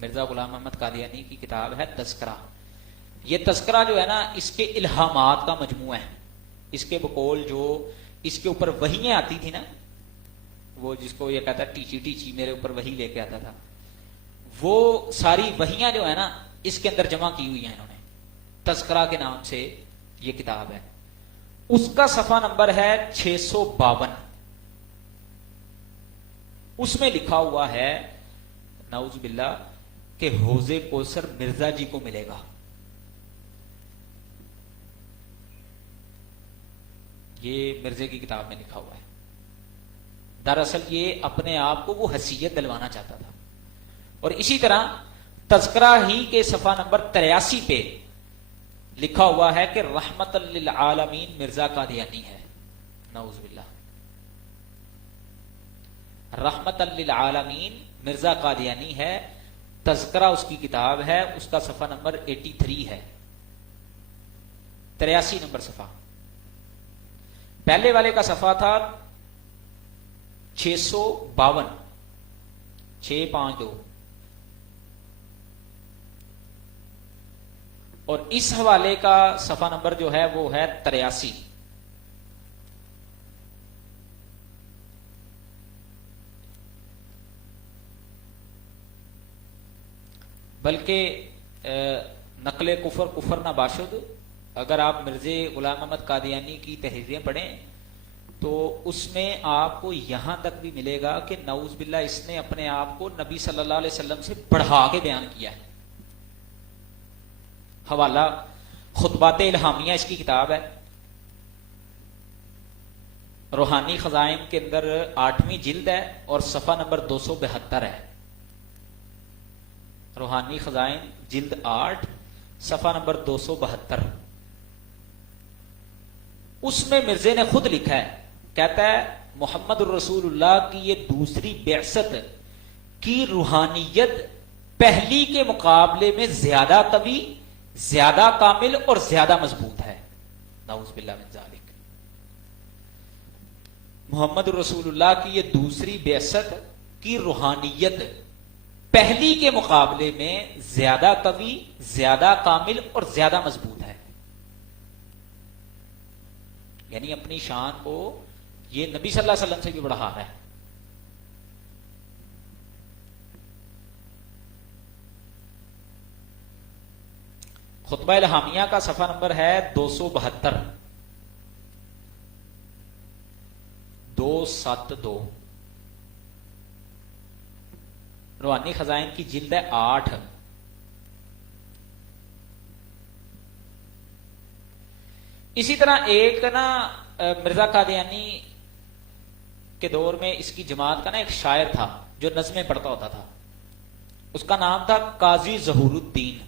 مرزا غلام احمد قادیانی کی کتاب ہے تذکرہ. یہ تذکرہ جو ہے نا، اس کے الہامات کا مجموعہ ہے. اس کے بقول جو اس کے اوپر وحییں آتی تھی نا، وہ جس کو یہ کہتا ہے ٹیچی ٹیچی میرے اوپر وحی لے کے آتا تھا، وہ ساری وحیاں جو ہے نا اس کے اندر جمع کی ہوئی ہیں انہوں نے. تذکرہ کے نام سے یہ کتاب ہے. اس کا صفحہ نمبر ہے 652. اس میں لکھا ہوا ہے نعوذ باللہ کہ حوض کوثر مرزا جی کو ملے گا. یہ مرزے کی کتاب میں لکھا ہوا ہے. دراصل یہ اپنے آپ کو وہ حیثیت دلوانا چاہتا تھا. اور اسی طرح تذکرہ ہی کے صفحہ نمبر 83 پہ لکھا ہوا ہے کہ رحمت للعالمین مرزا قادیانی ہے. نعوذ باللہ. رحمت للعالمین مرزا قادیانی ہے. تذکرہ اس کی کتاب ہے، اس کا صفحہ نمبر 83 ہے، 83 نمبر صفحہ. پہلے والے کا صفحہ تھا 652 652. اور اس حوالے کا صفحہ نمبر جو ہے وہ ہے 83. بلکہ نقل کفر کفر نہ باشد، اگر آپ مرزے غلام احمد قادیانی کی تحریریں پڑھیں تو اس میں آپ کو یہاں تک بھی ملے گا کہ نعوذ باللہ اس نے اپنے آپ کو نبی صلی اللہ علیہ وسلم سے بڑھا کے بیان کیا ہے. حوالہ خطبات الہامیہ اس کی کتاب ہے. روحانی خزائن کے اندر 8ویں جلد ہے اور صفحہ نمبر 272 ہے. روحانی خزائن جلد 8 صفحہ نمبر 272. اس میں مرزے نے خود لکھا ہے، کہتا ہے محمد الرسول اللہ کی یہ دوسری بعثت کی روحانیت پہلی کے مقابلے میں زیادہ قوی، زیادہ کامل اور زیادہ مضبوط ہے. نعوذ باللہ من ذالک. محمد الرسول اللہ کی یہ دوسری بعثت کی روحانیت پہلی کے مقابلے میں زیادہ قوی، زیادہ کامل اور زیادہ مضبوط ہے. یعنی اپنی شان کو یہ نبی صلی اللہ علیہ وسلم سے بھی بڑھا رہا ہے. خطبہ الہامیہ کا صفحہ نمبر ہے 272 272. روحانی خزائن کی جلد ہے 8. اسی طرح ایک نا مرزا قادیانی کے دور میں اس کی جماعت کا نا ایک شاعر تھا جو نظمیں پڑھتا ہوتا تھا. اس کا نام تھا قاضی ظہور الدین.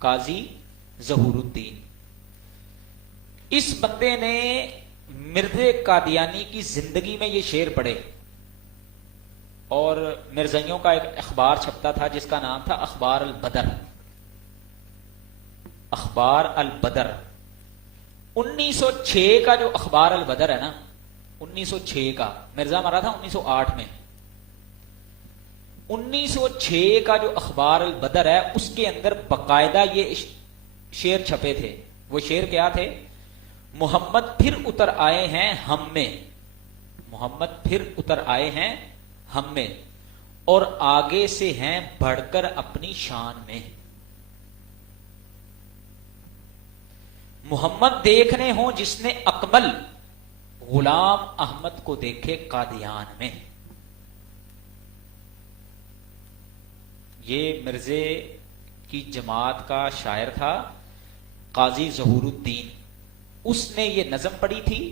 قاضی ظہور الدین. اس بندے نے مرزا قادیانی کی زندگی میں یہ شعر پڑھے اور مرزائیوں کا ایک اخبار چھپتا تھا جس کا نام تھا اخبار البدر. اخبار البدر 1906 کا جو اخبار البدر ہے نا، 1906 کا، مرزا مرا تھا 1908 میں. 1906 کا جو اخبار البدر ہے اس کے اندر باقاعدہ یہ شعر چھپے تھے. وہ شعر کیا تھے؟ محمد پھر اتر آئے ہیں ہم میں، محمد پھر اتر آئے ہیں ہم میں، اور آگے سے ہیں بڑھ کر اپنی شان میں. محمد دیکھنے ہوں جس نے اکمل، غلام احمد کو دیکھے قادیان میں. یہ مرزے کی جماعت کا شاعر تھا قاضی ظہور الدین، اس نے یہ نظم پڑھی تھی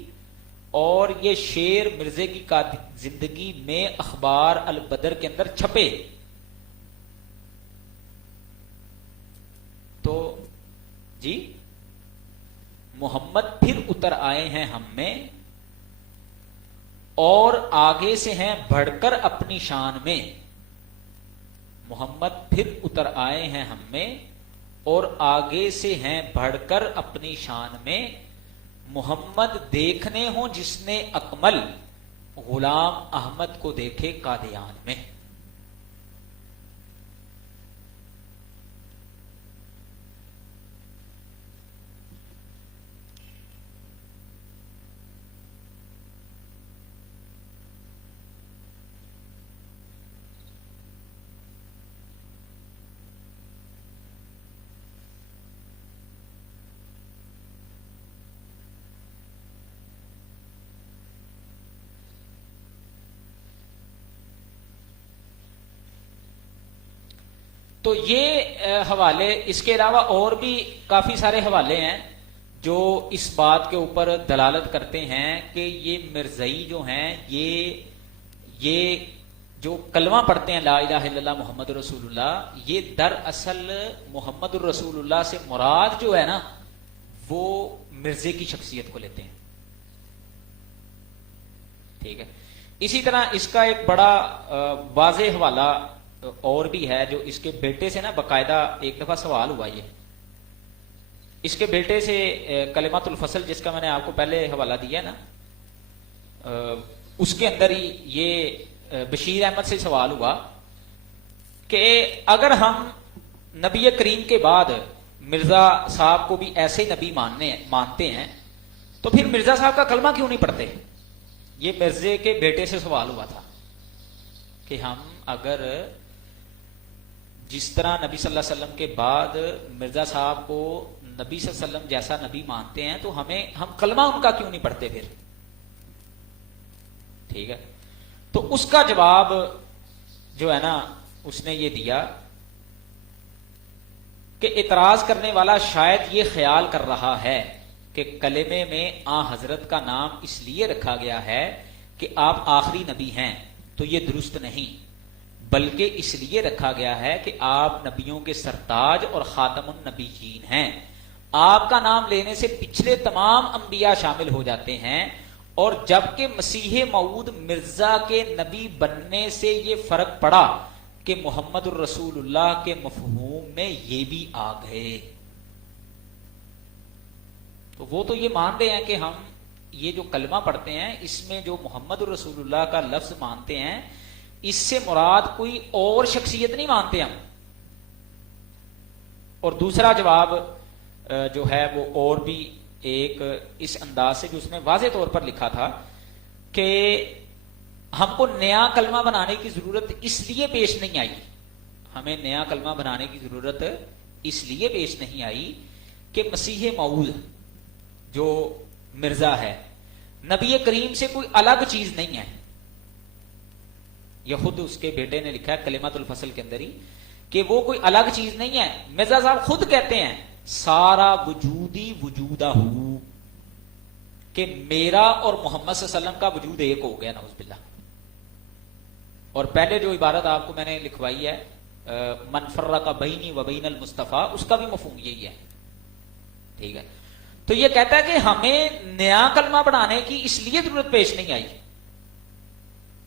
اور یہ شعر مرزے کی زندگی میں اخبار البدر کے اندر چھپے. تو جی محمد پھر اتر آئے ہیں ہم میں اور آگے سے ہیں بڑھ کر اپنی شان میں. محمد پھر اتر آئے ہیں ہم میں اور آگے سے ہیں بڑھ کر اپنی شان میں. محمد دیکھنے ہوں جس نے اکمل، غلام احمد کو دیکھے قادیان میں. تو یہ حوالے، اس کے علاوہ اور بھی کافی سارے حوالے ہیں جو اس بات کے اوپر دلالت کرتے ہیں کہ یہ مرزئی جو ہیں یہ جو کلمہ پڑھتے ہیں لا الہ الا اللہ محمد رسول اللہ، یہ دراصل محمد الرسول اللہ سے مراد جو ہے نا وہ مرزے کی شخصیت کو لیتے ہیں. ٹھیک ہے. اسی طرح اس کا ایک بڑا واضح حوالہ اور بھی ہے جو اس کے بیٹے سے نا باقاعدہ ایک دفعہ سوال ہوا. یہ اس کے بیٹے سے کلمات الفصل جس کا میں نے آپ کو پہلے حوالہ دیا نا، اس کے اندر ہی یہ بشیر احمد سے سوال ہوا کہ اگر ہم نبی کریم کے بعد مرزا صاحب کو بھی ایسے نبی مانتے ہیں تو پھر مرزا صاحب کا کلمہ کیوں نہیں پڑھتے. یہ مرزے کے بیٹے سے سوال ہوا تھا کہ ہم اگر جس طرح نبی صلی اللہ علیہ وسلم کے بعد مرزا صاحب کو نبی صلی اللہ علیہ وسلم جیسا نبی مانتے ہیں تو ہم کلمہ ان کا کیوں نہیں پڑھتے پھر. ٹھیک ہے. تو اس کا جواب جو ہے نا اس نے یہ دیا کہ اعتراض کرنے والا شاید یہ خیال کر رہا ہے کہ کلمے میں حضرت کا نام اس لیے رکھا گیا ہے کہ آپ آخری نبی ہیں، تو یہ درست نہیں، بلکہ اس لیے رکھا گیا ہے کہ آپ نبیوں کے سرتاج اور خاتم النبیین ہیں. آپ کا نام لینے سے پچھلے تمام انبیاء شامل ہو جاتے ہیں، اور جبکہ مسیح موعود مرزا کے نبی بننے سے یہ فرق پڑا کہ محمد الرسول اللہ کے مفہوم میں یہ بھی آ گئے. تو وہ تو یہ مان رہے ہیں کہ ہم یہ جو کلمہ پڑھتے ہیں اس میں جو محمد الرسول اللہ کا لفظ مانتے ہیں اس سے مراد کوئی اور شخصیت نہیں مانتے ہم. اور دوسرا جواب جو ہے وہ اور بھی ایک اس انداز سے جو اس نے واضح طور پر لکھا تھا کہ ہم کو نیا کلمہ بنانے کی ضرورت اس لیے پیش نہیں آئی، ہمیں نیا کلمہ بنانے کی ضرورت اس لیے پیش نہیں آئی کہ مسیح موعود جو مرزا ہے نبی کریم سے کوئی الگ چیز نہیں ہے. یہ خود اس کے بیٹے نے لکھا ہے کلمات الفصل کے اندر ہی کہ وہ کوئی الگ چیز نہیں ہے. مرزا صاحب خود کہتے ہیں سارا وجودی وجودہ ہو، کہ میرا اور محمد صلی اللہ علیہ وسلم کا وجود ایک ہو گیا، نعوذ باللہ. اور پہلے جو عبارت آپ کو میں نے لکھوائی ہے من فرق بینی و بین المصطفیٰ، اس کا بھی مفہوم یہی ہے. ٹھیک ہے. تو یہ کہتا ہے کہ ہمیں نیا کلمہ بنانے کی اس لیے ضرورت پیش نہیں آئی،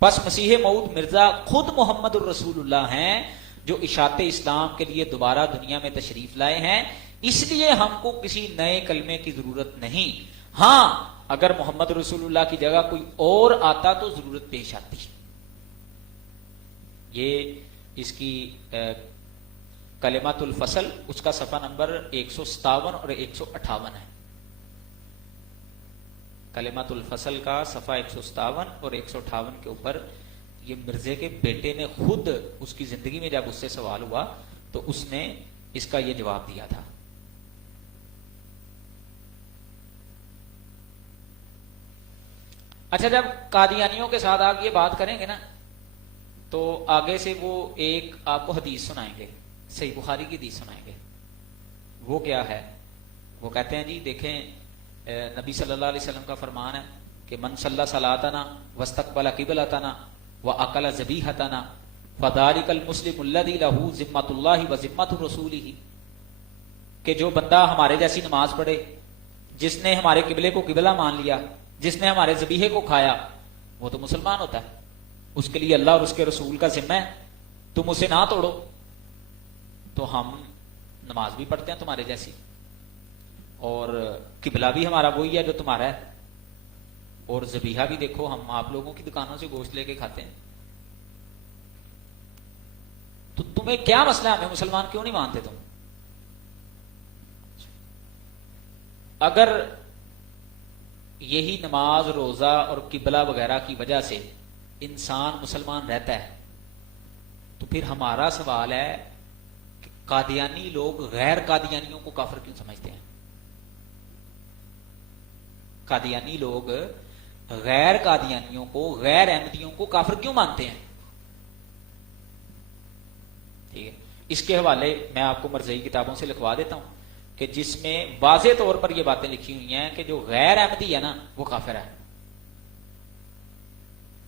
بس مسیح موعود مرزا خود محمد الرسول اللہ ہیں جو اشاعت اسلام کے لیے دوبارہ دنیا میں تشریف لائے ہیں، اس لیے ہم کو کسی نئے کلمے کی ضرورت نہیں. ہاں اگر محمد رسول اللہ کی جگہ کوئی اور آتا تو ضرورت پیش آتی. یہ اس کی کلمات الفصل، اس کا صفحہ نمبر 157 اور 158 ہے. کلمات الفصل کا صفحہ 157 اور 158 کے اوپر یہ مرزے کے بیٹے نے خود اس کی زندگی میں جب اس سے سوال ہوا تو اس نے اس کا یہ جواب دیا تھا. اچھا، جب قادیانیوں کے ساتھ آپ یہ بات کریں گے نا تو آگے سے وہ ایک آپ کو حدیث سنائیں گے، صحیح بخاری کی حدیث سنائیں گے. وہ کیا ہے؟ وہ کہتے ہیں جی دیکھیں نبی صلی اللہ علیہ وسلم کا فرمان ہے کہ من صلی صلاتنا واستقبل قبلتنا واکل ذبیحتنا فذلک المسلم الذی لہ ذمۃ اللہ وذمۃ رسولہ، کہ جو بندہ ہمارے جیسی نماز پڑھے، جس نے ہمارے قبلے کو قبلہ مان لیا، جس نے ہمارے ذبیحے کو کھایا، وہ تو مسلمان ہوتا ہے. اس کے لیے اللہ اور اس کے رسول کا ذمہ ہے، تم اسے نہ توڑو. تو ہم نماز بھی پڑھتے ہیں تمہارے جیسی، اور قبلہ بھی ہمارا وہی ہے جو تمہارا ہے، اور ذبیحہ بھی دیکھو ہم آپ لوگوں کی دکانوں سے گوشت لے کے کھاتے ہیں. تو تمہیں کیا مسئلہ ہے؟ ہمیں مسلمان کیوں نہیں مانتے تم؟ اگر یہی نماز، روزہ اور قبلہ وغیرہ کی وجہ سے انسان مسلمان رہتا ہے تو پھر ہمارا سوال ہے کہ قادیانی لوگ غیر قادیانیوں کو کافر کیوں سمجھتے ہیں؟ قادیانی لوگ غیر قادیانیوں کو، غیر احمدیوں کو کافر کیوں مانتے ہیں؟ ٹھیک ہے، اس کے حوالے میں آپ کو مرزئی کتابوں سے لکھوا دیتا ہوں کہ جس میں واضح طور پر یہ باتیں لکھی ہوئی ہیں کہ جو غیر احمدی ہے نا وہ کافر ہے.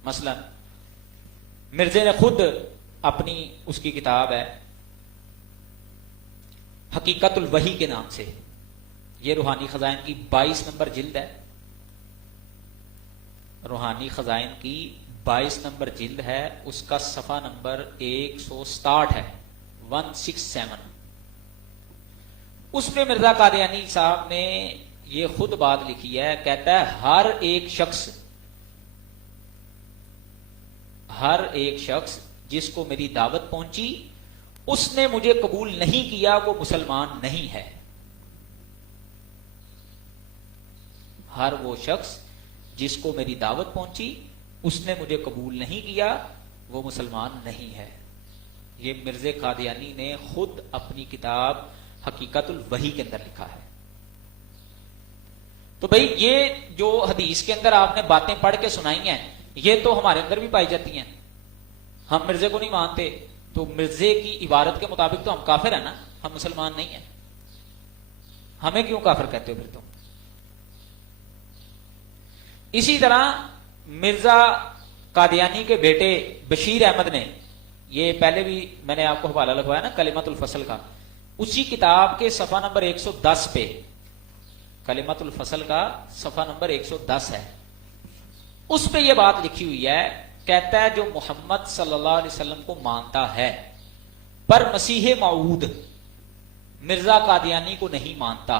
مثلا مرزے نے خود اپنی اس کی کتاب ہے حقیقت الوحی کے نام سے، یہ روحانی خزائن کی 22 نمبر جلد ہے، روحانی خزائن کی 22 نمبر جلد ہے، اس کا صفحہ نمبر 167 ہے، 167. اس میں مرزا قادیانی صاحب نے یہ خود بات لکھی ہے. کہتا ہے ہر ایک شخص جس کو میری دعوت پہنچی اس نے مجھے قبول نہیں کیا، وہ مسلمان نہیں ہے. ہر وہ شخص جس کو میری دعوت پہنچی اس نے مجھے قبول نہیں کیا، وہ مسلمان نہیں ہے. یہ مرزا قادیانی نے خود اپنی کتاب حقیقت الوحی کے اندر لکھا ہے. تو بھئی یہ جو حدیث کے اندر آپ نے باتیں پڑھ کے سنائی ہیں یہ تو ہمارے اندر بھی پائی جاتی ہیں. ہم مرزے کو نہیں مانتے تو مرزے کی عبارت کے مطابق تو ہم کافر ہیں نا، ہم مسلمان نہیں ہیں. ہمیں کیوں کافر کہتے ہو پھر تم؟ اسی طرح مرزا قادیانی کے بیٹے بشیر احمد نے، یہ پہلے بھی میں نے آپ کو حوالہ لگوایا نا کلمت الفصل کا، اسی کتاب کے صفحہ نمبر 110 پہ، کلمت الفصل کا صفحہ نمبر 110 ہے، اس پہ یہ بات لکھی ہوئی ہے. کہتا ہے جو محمد صلی اللہ علیہ وسلم کو مانتا ہے پر مسیح موعود مرزا قادیانی کو نہیں مانتا،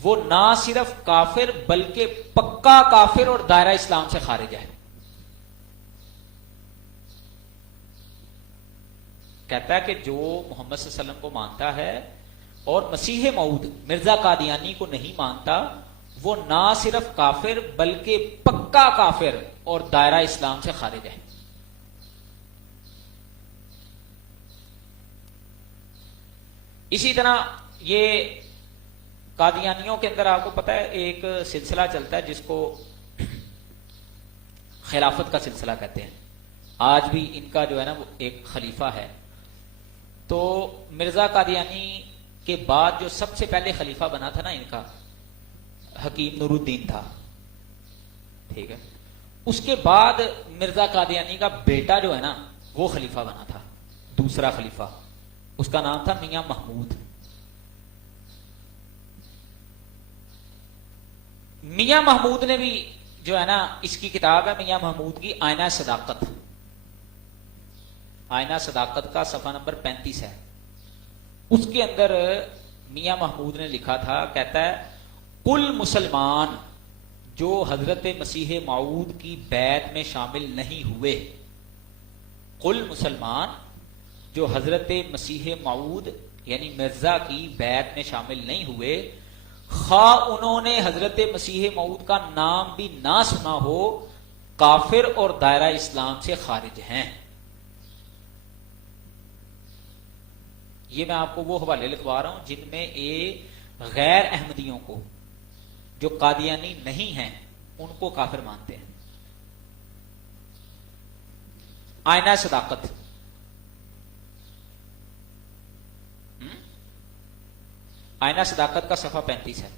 وہ نہ صرف کافر بلکہ پکا کافر اور دائرہ اسلام سے خارج ہے. کہتا ہے کہ جو محمد صلی اللہ علیہ وسلم کو مانتا ہے اور مسیح موعود مرزا قادیانی کو نہیں مانتا، وہ نہ صرف کافر بلکہ پکا کافر اور دائرہ اسلام سے خارج ہے. اسی طرح یہ قادیانیوں کے اندر آپ کو پتہ ہے ایک سلسلہ چلتا ہے جس کو خلافت کا سلسلہ کہتے ہیں. آج بھی ان کا جو ہے نا وہ ایک خلیفہ ہے. تو مرزا قادیانی کے بعد جو سب سے پہلے خلیفہ بنا تھا نا ان کا، حکیم نور الدین تھا. ٹھیک ہے، اس کے بعد مرزا قادیانی کا بیٹا جو ہے نا وہ خلیفہ بنا تھا، دوسرا خلیفہ، اس کا نام تھا میاں محمود. میاں محمود نے بھی جو ہے نا، اس کی کتاب ہے میاں محمود کی آئینہ صداقت، آئینہ صداقت کا صفحہ نمبر 35 ہے. اس کے اندر میاں محمود نے لکھا تھا، کہتا ہے کل مسلمان جو حضرت مسیح موعود کی بیعت میں شامل نہیں ہوئے، کل مسلمان جو حضرت مسیح موعود یعنی مرزا کی بیعت میں شامل نہیں ہوئے، خواہ انہوں نے حضرت مسیح موعود کا نام بھی نہ سنا ہو، کافر اور دائرہ اسلام سے خارج ہیں. یہ میں آپ کو وہ حوالے لکھوا رہا ہوں جن میں غیر احمدیوں کو جو قادیانی نہیں ہیں ان کو کافر مانتے ہیں. آئینہ صداقت، آئینہ صداقت کا صفحہ 35 ہے.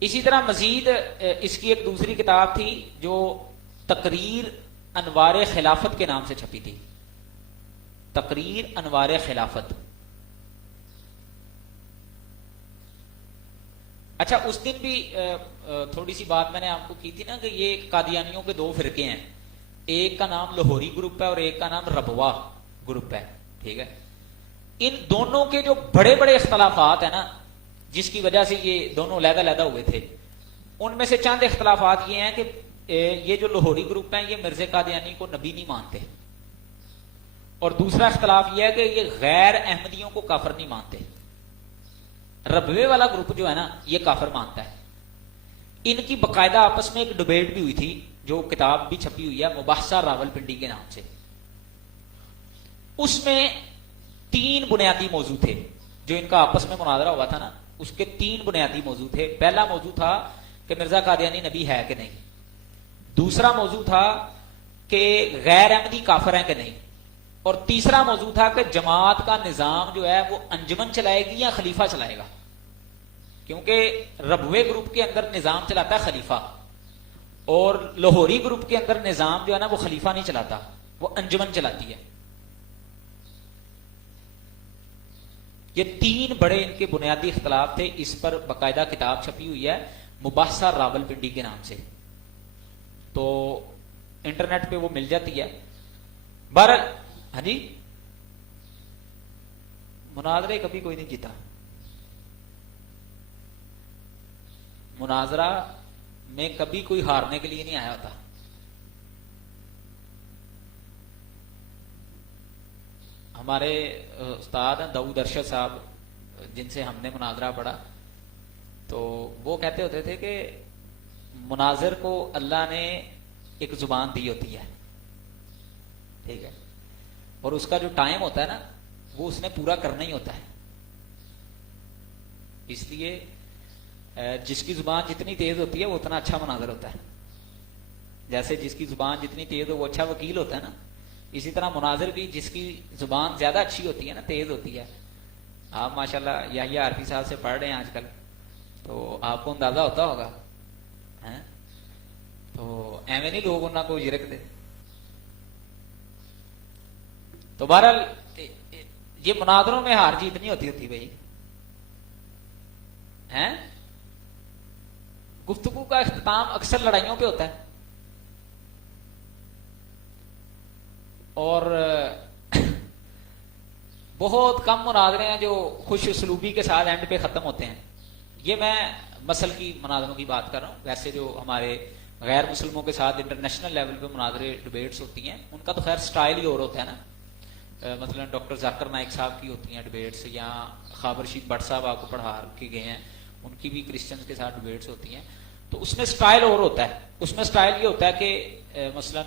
اسی طرح مزید اس کی ایک دوسری کتاب تھی جو تقریر انوار خلافت کے نام سے چھپی تھی. تقریر انوار خلافت. اچھا اس دن بھی تھوڑی سی بات میں نے آپ کو کی تھی نا کہ یہ قادیانیوں کے دو فرقے ہیں. ایک کا نام لاہوری گروپ ہے اور ایک کا نام ربوا گروپ ہے. ٹھیک ہے. ان دونوں کے جو بڑے بڑے اختلافات ہیں نا جس کی وجہ سے یہ دونوں علیحدہ علیحدہ ہوئے تھے، ان میں سے چند اختلافات یہ ہیں کہ یہ جو لاہوری گروپ ہیں یہ مرزا قادیانی کو نبی نہیں مانتے، اور دوسرا اختلاف یہ ہے کہ یہ غیر احمدیوں کو کافر نہیں مانتے. ربوے والا گروپ جو ہے نا یہ کافر مانتا ہے. ان کی باقاعدہ آپس میں ایک ڈبیٹ بھی ہوئی تھی جو کتاب بھی چھپی ہوئی ہے مباحثہ راولپنڈی کے نام سے. اس میں 3 بنیادی موضوع تھے جو ان کا آپس میں مناظرہ ہوا تھا نا. اس کے 3 بنیادی موضوع تھے. پہلا موضوع تھا کہ مرزا قادیانی نبی ہے کہ نہیں. دوسرا موضوع تھا کہ غیر احمدی کافر ہیں کہ نہیں. اور تیسرا موضوع تھا کہ جماعت کا نظام جو ہے وہ انجمن چلائے گی یا خلیفہ چلائے گا. کیونکہ ربوے گروپ کے اندر نظام چلاتا ہے خلیفہ، اور لاہوری گروپ کے اندر نظام جو ہے نا وہ خلیفہ نہیں چلاتا، وہ انجمن چلاتی ہے. یہ 3 بڑے ان کے بنیادی اختلاف تھے. اس پر باقاعدہ کتاب چھپی ہوئی ہے مباحثہ راولپنڈی کے نام سے، تو انٹرنیٹ پہ وہ مل جاتی ہے. بہرحال ہاں جی، مناظرے کبھی کوئی نہیں جیتا. مناظرہ میں کبھی کوئی ہارنے کے لیے نہیں آیا ہوتا. ہمارے استاد ہیں داؤد ارشد صاحب جن سے ہم نے مناظرہ پڑھا، تو وہ کہتے ہوتے تھے کہ مناظر کو اللہ نے ایک زبان دی ہوتی ہے، ٹھیک ہے، اور اس کا جو ٹائم ہوتا ہے نا وہ اس نے پورا کرنا ہی ہوتا ہے. اس لیے جس کی زبان جتنی تیز ہوتی ہے وہ اتنا اچھا مناظر ہوتا ہے. جیسے جس کی زبان جتنی تیز ہو وہ اچھا وکیل ہوتا ہے نا، اسی طرح مناظر بھی جس کی زبان زیادہ اچھی ہوتی ہے نا، تیز ہوتی ہے. آپ ماشاءاللہ یحییٰ عارفی صاحب سے پڑھ رہے ہیں آج کل، تو آپ کو اندازہ ہوتا ہوگا. تو ایویں نہیں لوگ انہوں کو یرک دے. تو بہرحال یہ مناظروں میں ہار جیت نہیں ہوتی بھائی. گفتگو کا اختتام اکثر لڑائیوں پہ ہوتا ہے، اور بہت کم مناظرے ہیں جو خوش اسلوبی کے ساتھ اینڈ پہ ختم ہوتے ہیں. یہ میں مسل کی مناظروں کی بات کر رہا ہوں. ویسے جو ہمارے غیر مسلموں کے ساتھ انٹرنیشنل لیول پہ مناظرے ڈبیٹس ہوتی ہیں ان کا تو خیر سٹائل ہی اور ہوتا ہے نا. مثلا ڈاکٹر ذاکر نائک صاحب کی ہوتی ہیں ڈبیٹس، یا خابر رشید بٹ صاحب آپ کو پڑھا کے گئے ہیں، ان کی بھی کرسچنز کے ساتھ ڈبیٹس ہوتی ہیں. تو اس میں سٹائل اور ہوتا ہے. اس میں سٹائل یہ ہوتا ہے کہ مثلا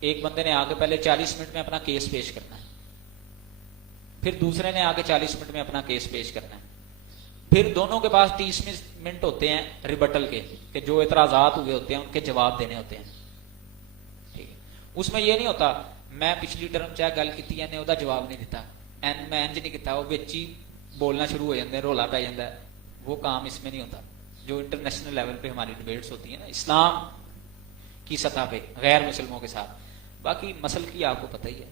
ایک بندے نے آگے پہلے 40 منٹ میں اپنا کیس پیش کرنا ہے، پھر دوسرے نے آگے 40 منٹ میں اپنا کیس پیش کرنا ہے، پھر دونوں کے پاس 30 منٹ ہوتے ہیں ریبٹل کے، کہ جو اعتراضات ہوئے ہوتے ہیں ان کے جواب دینے ہوتے ہیں. ٹھیک ہے. اس میں یہ نہیں ہوتا میں پچھلی ٹرم چاہے گل کی نے وہ جواب نہیں دیتا، میں انج نہیں کیتا، وہ بچ ہی بولنا شروع ہو جاتے ہیں، رولا پی جاتا ہے. وہ کام اس میں نہیں ہوتا جو انٹرنیشنل لیول پہ ہماری ڈبیٹس ہوتی ہیں نا اسلام کی سطح پہ غیر مسلموں کے ساتھ. باقی مسل کی آپ کو پتہ ہی ہے،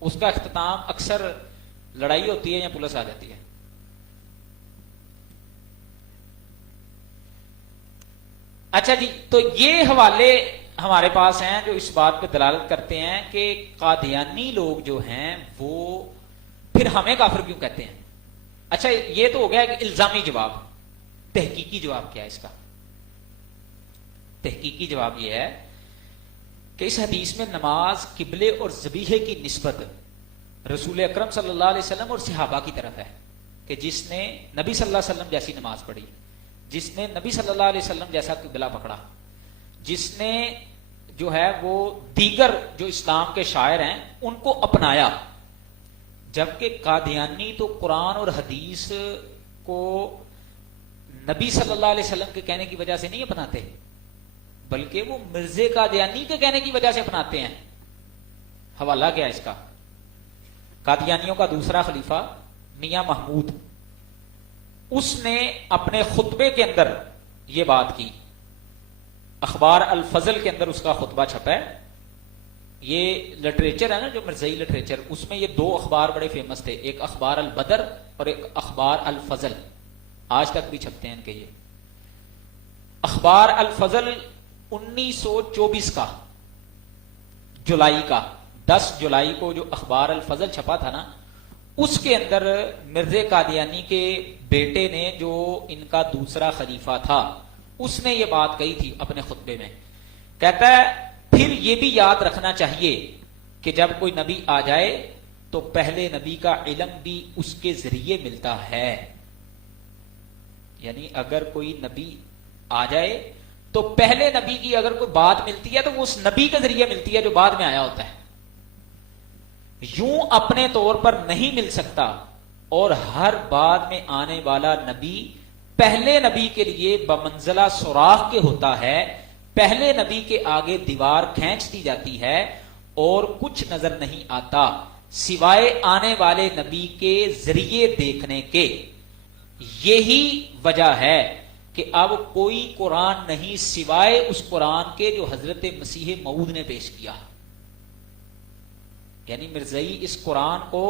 اس کا اختتام اکثر لڑائی ہوتی ہے یا پولیس آ جاتی ہے. اچھا جی، تو یہ حوالے ہمارے پاس ہیں جو اس بات پہ دلالت کرتے ہیں کہ قادیانی لوگ جو ہیں وہ پھر ہمیں کافر کیوں کہتے ہیں. اچھا یہ تو ہو گیا ایک الزامی جواب. تحقیقی جواب کیا ہے اس کا؟ تحقیقی جواب یہ ہے کہ اس حدیث میں نماز قبلے اور ذبیحے کی نسبت رسول اکرم صلی اللہ علیہ وسلم اور صحابہ کی طرف ہے، کہ جس نے نبی صلی اللہ علیہ وسلم جیسی نماز پڑھی، جس نے نبی صلی اللہ علیہ وسلم جیسا قبلہ پکڑا، جس نے جو ہے وہ دیگر جو اسلام کے شاعر ہیں ان کو اپنایا، جبکہ قادیانی تو قرآن اور حدیث کو نبی صلی اللہ علیہ وسلم کے کہنے کی وجہ سے نہیں اپناتے، بلکہ وہ مرزا قادیانی کے کہنے کی وجہ سے اپناتے ہیں۔ حوالہ کیا اس کا؟ قادیانیوں کا دوسرا خلیفہ میاں محمود، اس نے اپنے خطبے کے اندر یہ بات کی، اخبار الفضل کے اندر اس کا خطبہ چھپا ہے، یہ لٹریچر ہے نا جو مرزائی لٹریچر، اس میں یہ دو اخبار بڑے فیمس تھے، ایک اخبار البدر اور ایک اخبار الفضل، آج تک بھی چھپتے ہیں ان کے یہ۔ اخبار الفضل 1924 کا جولائی کا 10 جولائی کو جو اخبار الفضل چھپا تھا نا، اس کے اندر مرزا قادیانی کے بیٹے نے جو ان کا دوسرا خلیفہ تھا اس نے یہ بات کہی تھی اپنے خطبے میں، کہتا ہے پھر یہ بھی یاد رکھنا چاہیے کہ جب کوئی نبی آ جائے تو پہلے نبی کا علم بھی اس کے ذریعے ملتا ہے، یعنی اگر کوئی نبی آ جائے تو پہلے نبی کی اگر کوئی بات ملتی ہے تو وہ اس نبی کے ذریعے ملتی ہے جو بعد میں آیا ہوتا ہے، یوں اپنے طور پر نہیں مل سکتا، اور ہر بعد میں آنے والا نبی پہلے نبی کے لیے بمنزلہ سوراخ کے ہوتا ہے، پہلے نبی کے آگے دیوار کھینچ دی جاتی ہے اور کچھ نظر نہیں آتا سوائے آنے والے نبی کے ذریعے دیکھنے کے۔ یہی وجہ ہے کہ اب کوئی قرآن نہیں سوائے اس قرآن کے جو حضرت مسیح موعود نے پیش کیا، یعنی مرزائی اس قرآن کو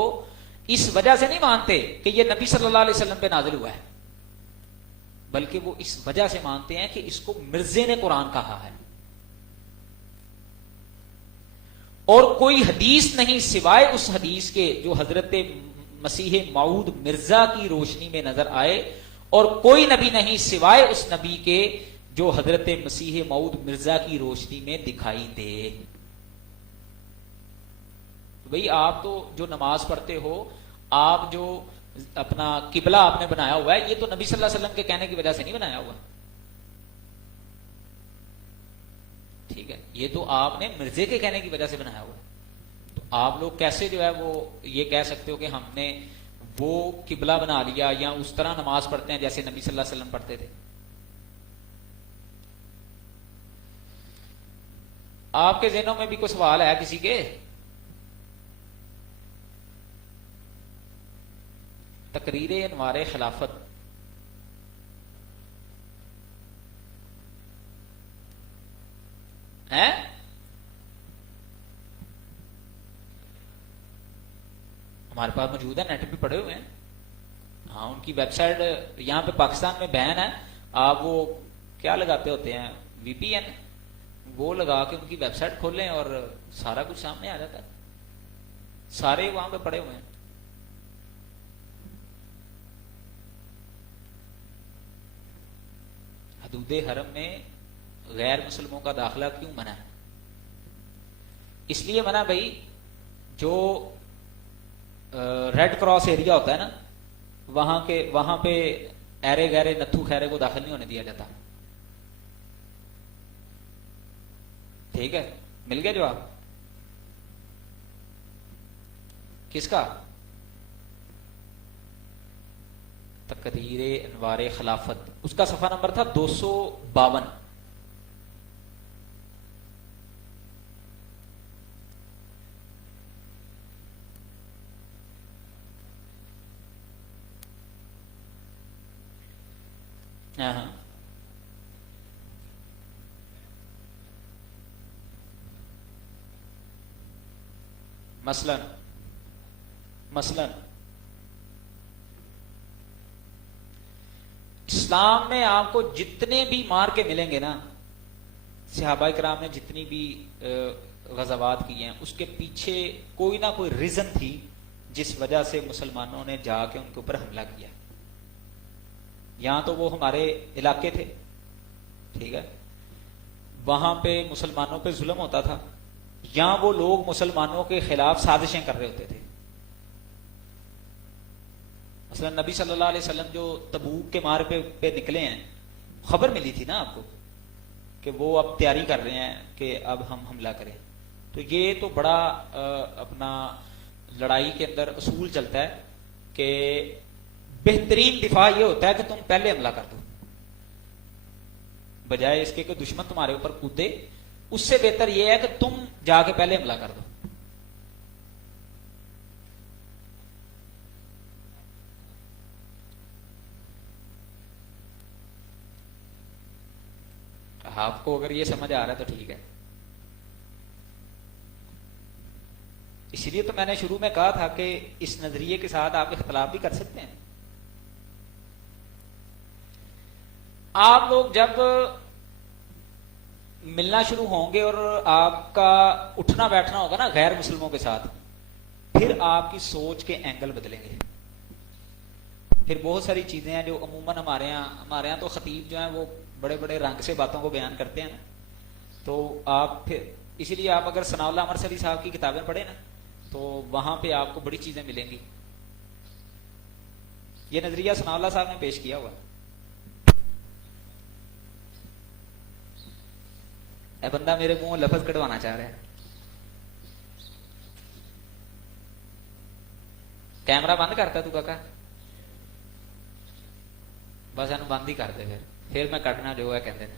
اس وجہ سے نہیں مانتے کہ یہ نبی صلی اللہ علیہ وسلم پہ نازل ہوا ہے، بلکہ وہ اس وجہ سے مانتے ہیں کہ اس کو مرزے نے قرآن کہا ہے، اور کوئی حدیث نہیں سوائے اس حدیث کے جو حضرت مسیح موعود مرزا کی روشنی میں نظر آئے، اور کوئی نبی نہیں سوائے اس نبی کے جو حضرت مسیح موعود مرزا کی روشنی میں دکھائی دے۔ بھئی آپ تو جو نماز پڑھتے ہو، آپ جو اپنا قبلہ آپ نے بنایا ہوا ہے، یہ تو نبی صلی اللہ علیہ وسلم کے کہنے کی وجہ سے نہیں بنایا ہوا، ٹھیک ہے، یہ تو آپ نے مرزے کے کہنے کی وجہ سے بنایا ہوا ہے۔ تو آپ لوگ کیسے جو ہے وہ یہ کہہ سکتے ہو کہ ہم نے وہ قبلہ بنا لیا یا اس طرح نماز پڑھتے ہیں جیسے نبی صلی اللہ علیہ وسلم پڑھتے تھے؟ آپ کے ذہنوں میں بھی کوئی سوال ہے کسی کے؟ تقریر انوار خلافت ہے؟ ہمارے پاس موجود ہے، نیٹ پہ پڑے ہوئے ہیں، ہاں ان کی ویب سائٹ یہاں پہ پاکستان میں بین ہے، آپ وہ کیا لگاتے ہوتے ہیں وی پی این، وہ لگا کے ان کی ویب سائٹ کھولیں اور سارا کچھ سامنے آ جاتا ہے، سارے وہاں پہ پڑے ہوئے ہیں۔ حدود حرم میں غیر مسلموں کا داخلہ کیوں منع ہے؟ اس لیے منع بھائی، جو ریڈ کراس ایریا ہوتا ہے نا، وہاں پہ ایرے گہرے نتھو خیرے کو داخل نہیں ہونے دیا جاتا، ٹھیک ہے؟ مل گیا جواب کس کا؟ تقریر انوار خلافت، اس کا صفحہ نمبر تھا 252۔ ہاں مثلاً اسلام میں آپ کو جتنے بھی مار کے ملیں گے نا، صحابہ کرام نے جتنی بھی غزوات کی ہیں، اس کے پیچھے کوئی نہ کوئی ریزن تھی جس وجہ سے مسلمانوں نے جا کے ان کے اوپر حملہ کیا۔ یہاں تو وہ ہمارے علاقے تھے، ٹھیک ہے، وہاں پہ مسلمانوں پہ ظلم ہوتا تھا، یہاں وہ لوگ مسلمانوں کے خلاف سازشیں کر رہے ہوتے تھے۔ مثلا نبی صلی اللہ علیہ وسلم جو تبوک کے مار پہ نکلے ہیں، خبر ملی تھی نا آپ کو کہ وہ اب تیاری کر رہے ہیں کہ اب ہم حملہ کریں. تو یہ تو بڑا اپنا لڑائی کے اندر اصول چلتا ہے کہ بہترین دفاع یہ ہوتا ہے کہ تم پہلے حملہ کر دو، بجائے اس کے کہ دشمن تمہارے اوپر کودے. اس سے بہتر یہ ہے کہ تم جا کے پہلے حملہ کر دو. آپ کو اگر یہ سمجھ آ رہا ہے تو ٹھیک ہے. اس لیے تو میں نے شروع میں کہا تھا کہ اس نظریے کے ساتھ آپ اختلاف بھی کر سکتے ہیں. آپ لوگ جب ملنا شروع ہوں گے اور آپ کا اٹھنا بیٹھنا ہوگا نا غیر مسلموں کے ساتھ، پھر آپ کی سوچ کے اینگل بدلیں گے. پھر بہت ساری چیزیں ہیں جو عموماً ہمارے یہاں تو خطیب جو ہیں وہ بڑے بڑے رنگ سے باتوں کو بیان کرتے ہیں نا. تو آپ پھر اسی لیے آپ اگر ثناء اللہ امرسری صاحب کی کتابیں پڑھیں نا تو وہاں پہ آپ کو بڑی چیزیں ملیں گی. یہ نظریہ ثناء اللہ صاحب نے پیش کیا ہوا. اے بندہ میرے منہ لفظ کٹوانا چاہ رہا ہے. کیمرہ بند کرتا تو کاکا، بس بند ہی کر دے پھر میں کٹنا جو ہے کہتے ہیں.